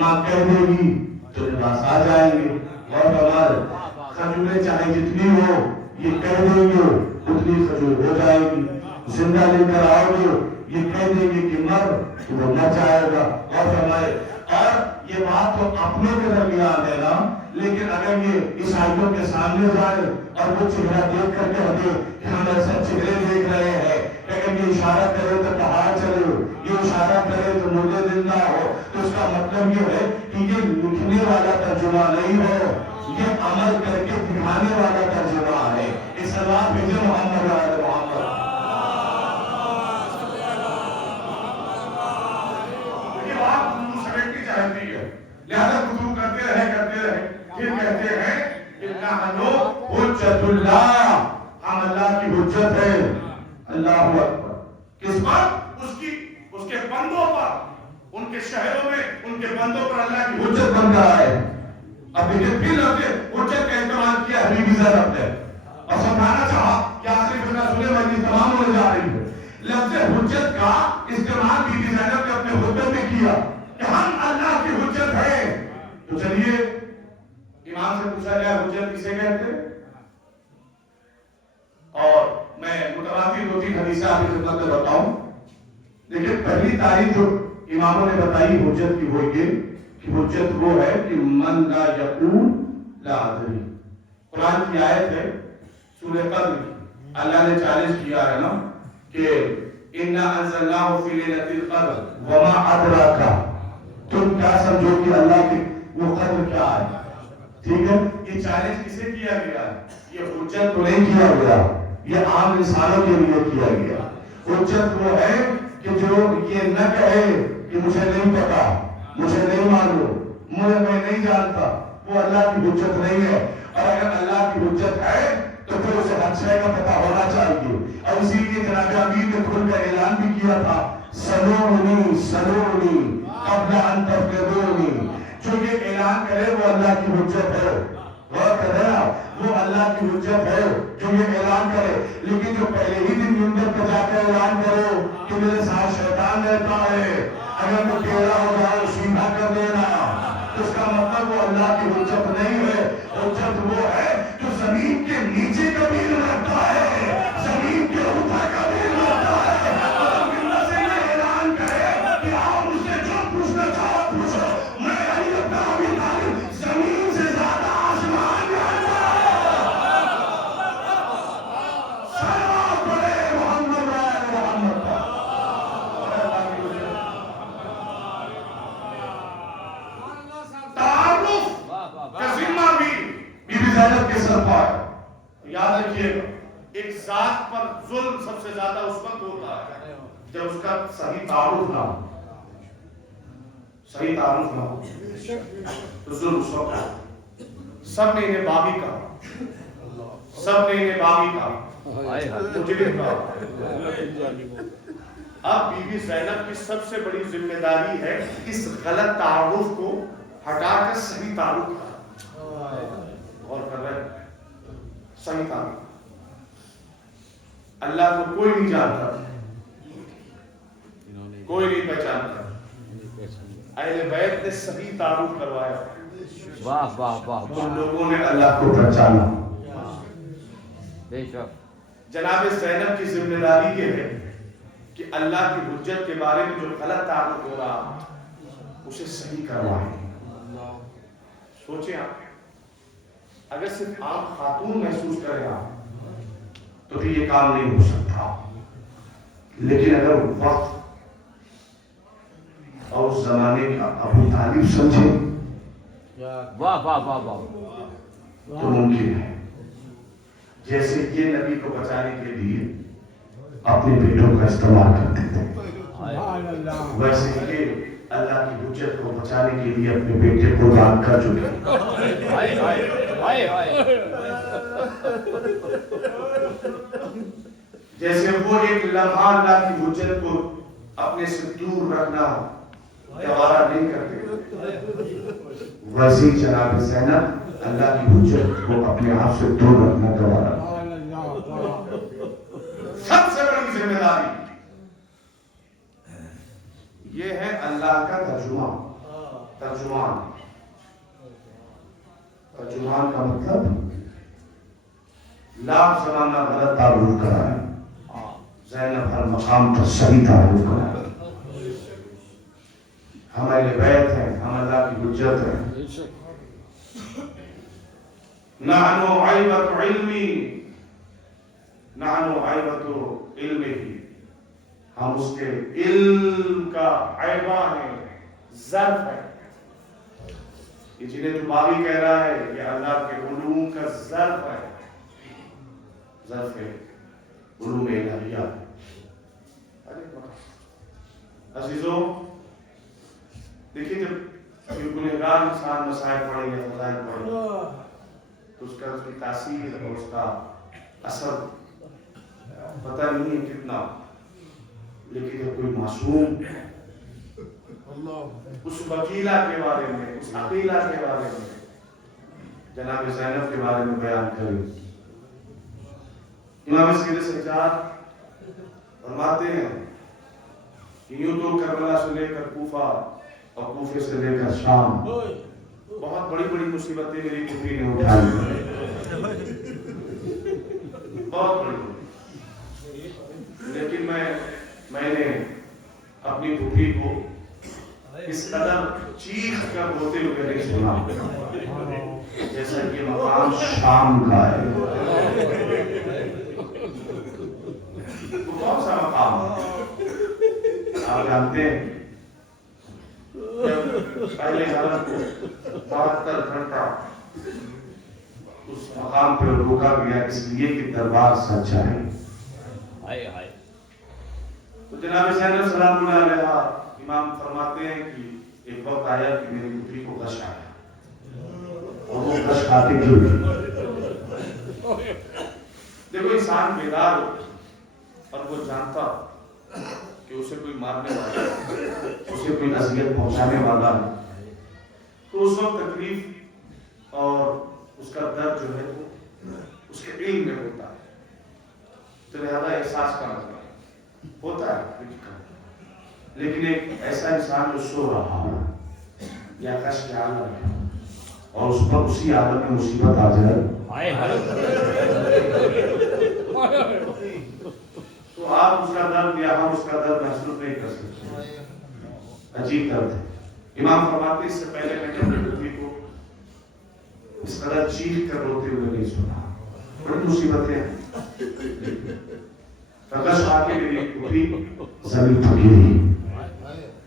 ماں کہہ دے گی تمہیں پاس آ جائیں گے. اور ہمارے کھجوریں چاہے جتنی ہو یہ کہہ دیں گے اتنی کھجور ہو جائے گی. زندہ لے کر آؤ گے یہ کہہ دیں گے کہ مر تو وہ مر جائے گا. اور ہمارے اور یہ بات تو اپنے کے درمیان ہے نا, لیکن اگر یہ عیسائیوں کے سامنے جائے اور وہ چہرہ دیکھ کر کہہ دے کہ ہم ایسا چہرے دیکھ رہے ہیں, اگر یہ اشارہ کرے تو پہاڑ چلے, یہ اشارہ کرے تو مردے زندہ ہو, تو اس کا مطلب یہ ہے کہ یہ لکھنے والا ترجمہ نہیں ہے, یہ عمل کر کے دکھانے والا ترجمہ ہے. اس اللہ بھیجے محمد علیہ محمد. یہ بات سمجھنی چاہتی ہے, لہذا گفتگو کرتے رہے پھر کہتے ہیں کہ نحنو حجت اللہ, ہم اللہ کی حجت ہے. اللہ اکبر. کس پر؟ اس کے بندوں پر, ان کے شہروں میں ان کے بندوں پر اللہ کی حجت بن رہا ہے. اب یہ پھر لفظ حجت کا استعمال کیا حبیبی ضرب نے اور سمجھانا چاہا کہ آصف بن رسول مجلس تمام ہونے جا رہی ہے. لفظ حجت کا استعمال بی بی زینب نے اپنے خطبے میں کیا کہ ہم اللہ کی حجت ہے. تو چلیے امام سے پوچھا گیا حجت کسے کہتے ہیں, اور میں متواتر 2-3 حدیثیں آپ کی خدمت میں بتاؤں. لیکن پہلی تعریف جو اماموں نے بتائی حجت کی وہ یہ کہ حجت وہ ہے کہ من لا یقول لا ادری. قرآن کی آیت ہے سورہ قدر کی, اللہ نے چیلنج کیا ہے نا کہ انا انزلناہ فی لیلۃ القدر وما ادراک, تم کیا سمجھو کہ اللہ کی وہ قدر کیا ہے. ٹھیک ہے, یہ چیلنج کسے کیا گیا ہے؟ یہ حجت تو نہیں کیا گیا, یہ عام انسانوں کے لیے کیا گیا. حجت وہ ہے کہ جو یہ نہ کہے کہ مجھے نہیں پتا, مجھے نہیں معلوم, میں نہیں جانتا, وہ اللہ کی حجت نہیں ہے. اور اگر اللہ کی حجت ہے تو پھر اسے ہر شے کا پتا ہونا چاہیے. اور اسی لیے جناب امیر نے کھل کر اعلان بھی کیا تھا سلونی سلونی قبل ان تفقدونی. جو یہ اعلان کرے وہ اللہ کی حجت ہے, وہ اللہ کی حجت ہے جو یہ اعلان کرے. لیکن جو پہلے ہی دن منبر پہ جا کر اعلان کرو کہ میرے ساتھ شیطان رہتا ہے, اگر تو ٹیڑھا ہو جاؤ سیدھا کر دینا, اس کا مطلب وہ اللہ کی حجت نہیں ہے. حجت وہ ہے جو زمین کے نیچے کبیر رہتا ہے, زمین کے اوپر کبیر رہتا ہے, اور منبر سے یہ اعلان کرے کہ آپ مجھ سے جو پوچھنا چاہو پوچھو, میں علی ابن ابی طالب زمین سے زیادہ آسمان جانتا ہوں. سلام پڑے محمد محمد پر. تعارف کا ذمہ بھی بی بی زینب کے سر پر. یاد رکھیے گا, ایک ذات پر ظلم سب سے زیادہ اس وقت ہوتا ہے جب اس کا صحیح تعارف نہ ہو, صحیح تعارف نہ ہو تو ظلم اس وقت ہے. سب نے انہیں باغی کہا, سب نے انہیں باغی کہا, مجرم کہا. اب بی بی زینب کی سب سے بڑی ذمہ داری ہے اس غلط تعارف کو ہٹا کر صحیح تعارف کرنا. اور کر رہے ہیں صحیح تعارف. اللہ کو کوئی نہیں جانتا, کوئی نہیں پہچانتا, اہل بیت نے صحیح تعارف کروایا. واہ واہ واہ ان لوگوں نے اللہ کو پہچانا. بے شک. جناب زینب کی ذمہ داری یہ ہے کہ اللہ کی حجت کے بارے میں جو غلط تعارف ہو رہا اسے صحیح کروائیں. سوچیں آپ, اگر صرف عام خاتون محسوس کریں آپ تو بھی یہ کام نہیں ہو سکتا. لیکن اگر وقت اور اس زمانے کا ابو طالب سمجھیں واہ واہ واہ واہ تو ممکن ہے. جیسے یہ نبی کو بچانے کے لیے اپنے بیٹوں کا استعمال کرتے تھے, ویسے یہ اللہ کی حجت کو بچانے کے لیے اپنے بیٹے کو دان کر چکے. جیسے وہ ایک لمحہ اللہ کی حجت کو اپنے سے دور رکھنا گوارا نہیں کرتے, ویسے ہی جناب زینب اللہ کی حجت کو اپنے آپ سے دور رکھنا گوارا. سب سے بڑی ذمہ داری یہ ہے اللہ کا ترجمان. ترجمان کا مطلب لاکھ زمانہ غلط تعارف کرا ہے، زینب ہر مقام پر صحیح تعارف کرا ہے۔ ہم اہل بیت ہیں، ہم اللہ کی حجت ہیں۔ نحن عیبت علمی، نحن عیبت علمہ، ہم اس کے علم کا عیبہ ہیں، ظرف ہے۔ یہ جنہیں جو باوی کہہ رہا ہے یہ اللہ کے علوم کا ظرف ہے، ظرف ہے علوم الہیہ۔ عزیزوں دیکھیے، جب گنہگار انسان مسائل پڑھے یا فضائل پڑھے تو اس کی تاثیر اور اس کا اثر پتہ نہیں ہے کتنا، لیکن جب کوئی معصوم اس وکیلہ کے بارے میں، اس عقیلہ کے بارے میں، جناب زینب کے بارے میں بیان کرے، امام سید سجاد فرماتے ہیں کہ یوں تو کربلا سے لے کر کوفہ اور کوفے سے لے کر شام بہت بڑی بڑی مصیبتیں میری پھوپھی نے اٹھائی، بہت بڑی، لیکن میں نے اپنی پھوپھی کو اس قدر چیخ کر روتے ہوئے نہیں سنا جیسا کہ مقام شام کا ہے۔ وہ کون سا مقام ہے؟ آپ جانتے ہیں پہلے حالت کو 72 گھنٹہ اس مقام پر روکا گیا اس لیے کہ دربار سچا ہے۔ تو جناب زینب سلام اللہ علیہ امام فرماتے ہیں کہ ایک وقت آیا کہ میری پوتری کو غش آیا اور وہ غش کھاتے گر گئی۔ دیکھو انسان بیدار اور وہ جانتا کہ اسے کوئی مارنے والا، اسے کوئی اذیت پہنچانے والا ہے، تو اس وقت تکلیف اور اس کا درد جو ہے وہ اس کے علم میں ہوتا ہے، تو لہذا احساس کا مسئلہ ہوتا ہے۔ لیکن ایک ایسا انسان جو سو رہا ہو یا غش کے عالم میں اور اس پر اسی عالم میں مصیبت آ جائے تو آپ اس کا درد یا ہم اس کا درد محسوس نہیں کر سکتے، عجیب درد ہے۔ امام فرماتے اس سے پہلے میں نے اپنی پوتری کو اس قدر چیخ کر روتے ہوئے نہیں سنا، بڑی مصیبتیں ہیں۔ غش آ کے میری پوتری زمین پر گری،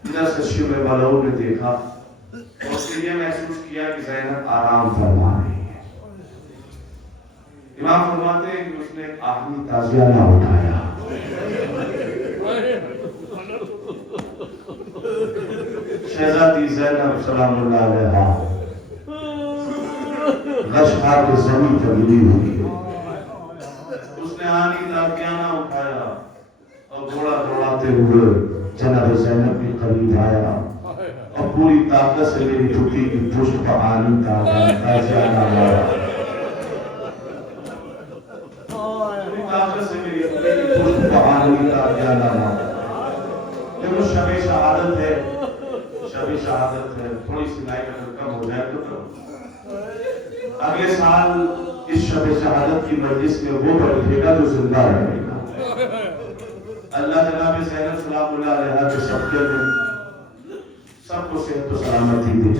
ادھر سے شیو میں والوں نے دیکھا اور اس نے یہ محسوس کیا کہ زینب آرام فرما رہی ہے۔ امام فرماتے ہیں کہ اس نے ایک آخری تعزیہ نہ اٹھایا، شہزادی زینب سلام اللہ علیہا غش کھا کے زمین پر گری ہوئی، اس نے آخری تعزیہ نہ اٹھایا اور گھوڑا دوڑاتے ہوئے جناب زینب کے قریب آیا اور پوری طاقت سے میری پھوپھی کی پشت پر آنی کا تعزیہ لگایا، پوری طاقت سے میری پھوپھی کی پشت پر آنی کا تعزیہ لگایا۔ لیکن شب شہادت ہے، شب شہادت ہے، تھوڑی سی لائٹ اگر کم ہو جائے تو اگلے سال اس شب شہادت کی مجلس میں وہ بیٹھے گا جو زندہ رہے گا۔ اللہ جناب زینب سلام اللہ علیہ کے صدقے میں سب کو صحت و سلامتی دے،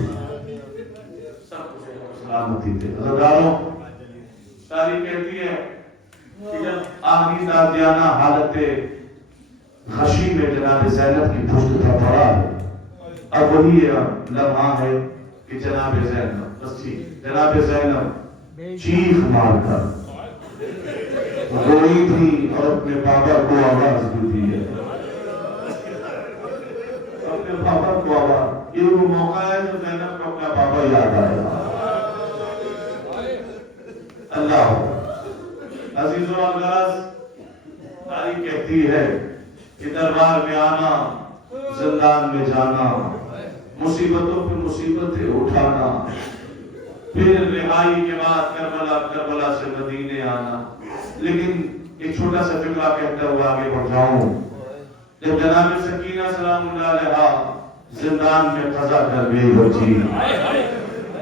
سب کو صحت و سلامتی دے۔ عزیزانو، تاریخ کہتی ہے کہ جب آخری تعزیانہ حالت غشی میں جناب زینب کی پشت پر پڑا ہے، اب وہی لمحہ ہے کہ جناب زینب جناب زینب چیخ مار کر روئی تھی اور اپنے بابا کو آواز بھی دی ہے، اپنے بابا کو آواز۔ یہ وہ موقع ہے جو زینب کو اپنا بابا یاد آئے گا۔ اللہ عزیز و اغراض، تاریخ کہتی ہے کہ دربار میں آنا، زندان میں جانا، مصیبتوں پہ مصیبتیں اٹھانا، پھر رہائی کے بعد کربلا سے مدینے آنا۔ لیکن ایک چھوٹا سا فقرہ کہتا ہوا آگے بڑھ جاؤں، جب جناب سکینہ سلام اللہ علیہا زندان میں قضا کر گئی بچی،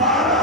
12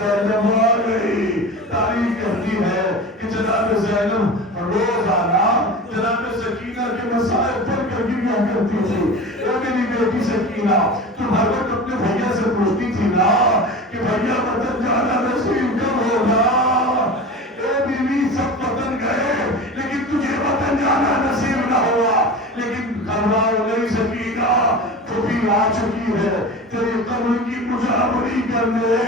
زینب آ گئی. تاریخ کہتی ہے کہ جناب زینب روزانہ جناب سکینہ کے مسائل پڑھ کر گریا کرتی تھی. اے میری بیٹی سکینہ، تم ہر وقت اپنے بھیا سے پوچھتی تھی نا کہ بھیا وطن جانا نصیب کب ہوگا. اے بیوی، سب وطن گئے لیکن تجھے وطن جانا نصیب نہ ہوا. لیکن گھبراؤ نہیں سکینہ، پھوپھی آ چکی ہے تیری قبر کی مجابری کرنے.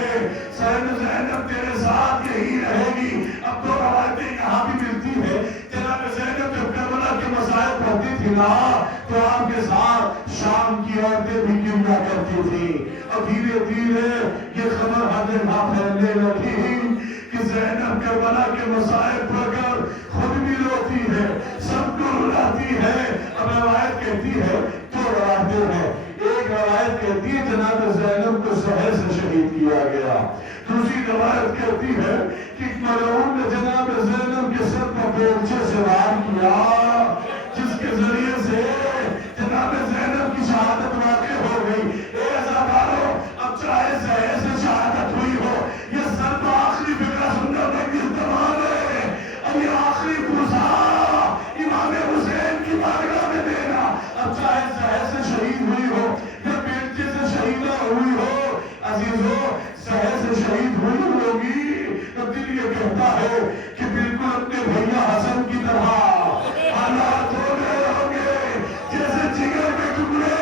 زینب تیرے ساتھ یہی رہے گی. اب تو روایتیں یہاں بھی ملتی ہے جناب زینب جب کربلا کے مسائل پڑھتی تھی نا تو آپ کے ساتھ شام کی عورتیں بھی گریا کرتی تھی. اور دھیرے دھیرے یہ خبر ہر جگہ پھیلنے لگی کہ زینب کربلا کے مسائل پڑھ کر خود بھی روتی ہے، سب کو رلاتی ہے. اب روایت کہتی ہے تو روایتیں ہیں. ایک روایت کہتی ہے جناب زینب کو سہر سے شہید کیا گیا. دوسری روایت کہتی ہے کہ ملعون نے جناب زینب کے سر پر بیلچے سے وار کیا، جس کے ذریعے سے جناب زینب کی شہادت واقع ہو گئی. اے عزادارو، اب چاہے زہر سے شہادت ہوئی ہو، یہ سر تو آخری فکرہ سننے میں تمام ہے. اب یہ آخری پرسا امام حسین کی بارگاہ میں دینا. اب چاہے زہر سے شہید ہوئی ہو یا بیلچے سے شہیدہ ہوئی ہو، عزیزو زہر سے شہید ہوئی ہوگی تو دل یہ کہتا ہے کہ بالکل اپنے بھیا حسن کی طرح حالات ہو گئے ہوں گے جیسے جگر کے ٹکڑے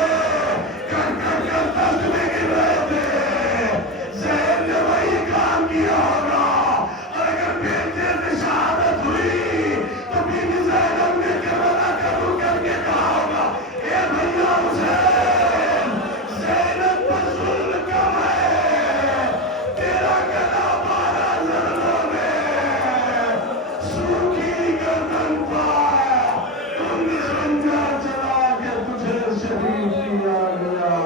کر کر کر دست میں گر رہے تھے. زہر نے وہی کام کیا ہوگا. اور اگر بیلچے سے شہادت ہوئی تو بی بی زینب نے کربلا کا رخ کر کے کہا ہوگا، اے بھیا حسین، زینب پر ظلم کم ہے، تیرا گلا بارہ ضربوں میں سوکھی گردن پر تم نے خنجر چلا کے تجھے شہید کیا گیا.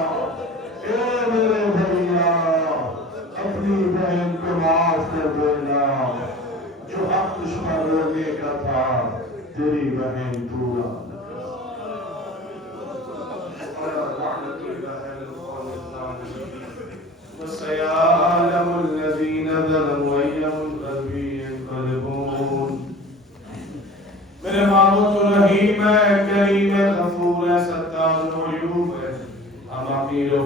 اے میرے بھیا، اپنی بہن کو معاف کر دینا. جو حق تجھ پر رونے کا تھا تیری بہن پورا وسيعلم الذين ظلموا أي منقلب ينقلبون. میرے معبود الرحیم ہے، کریم ہے.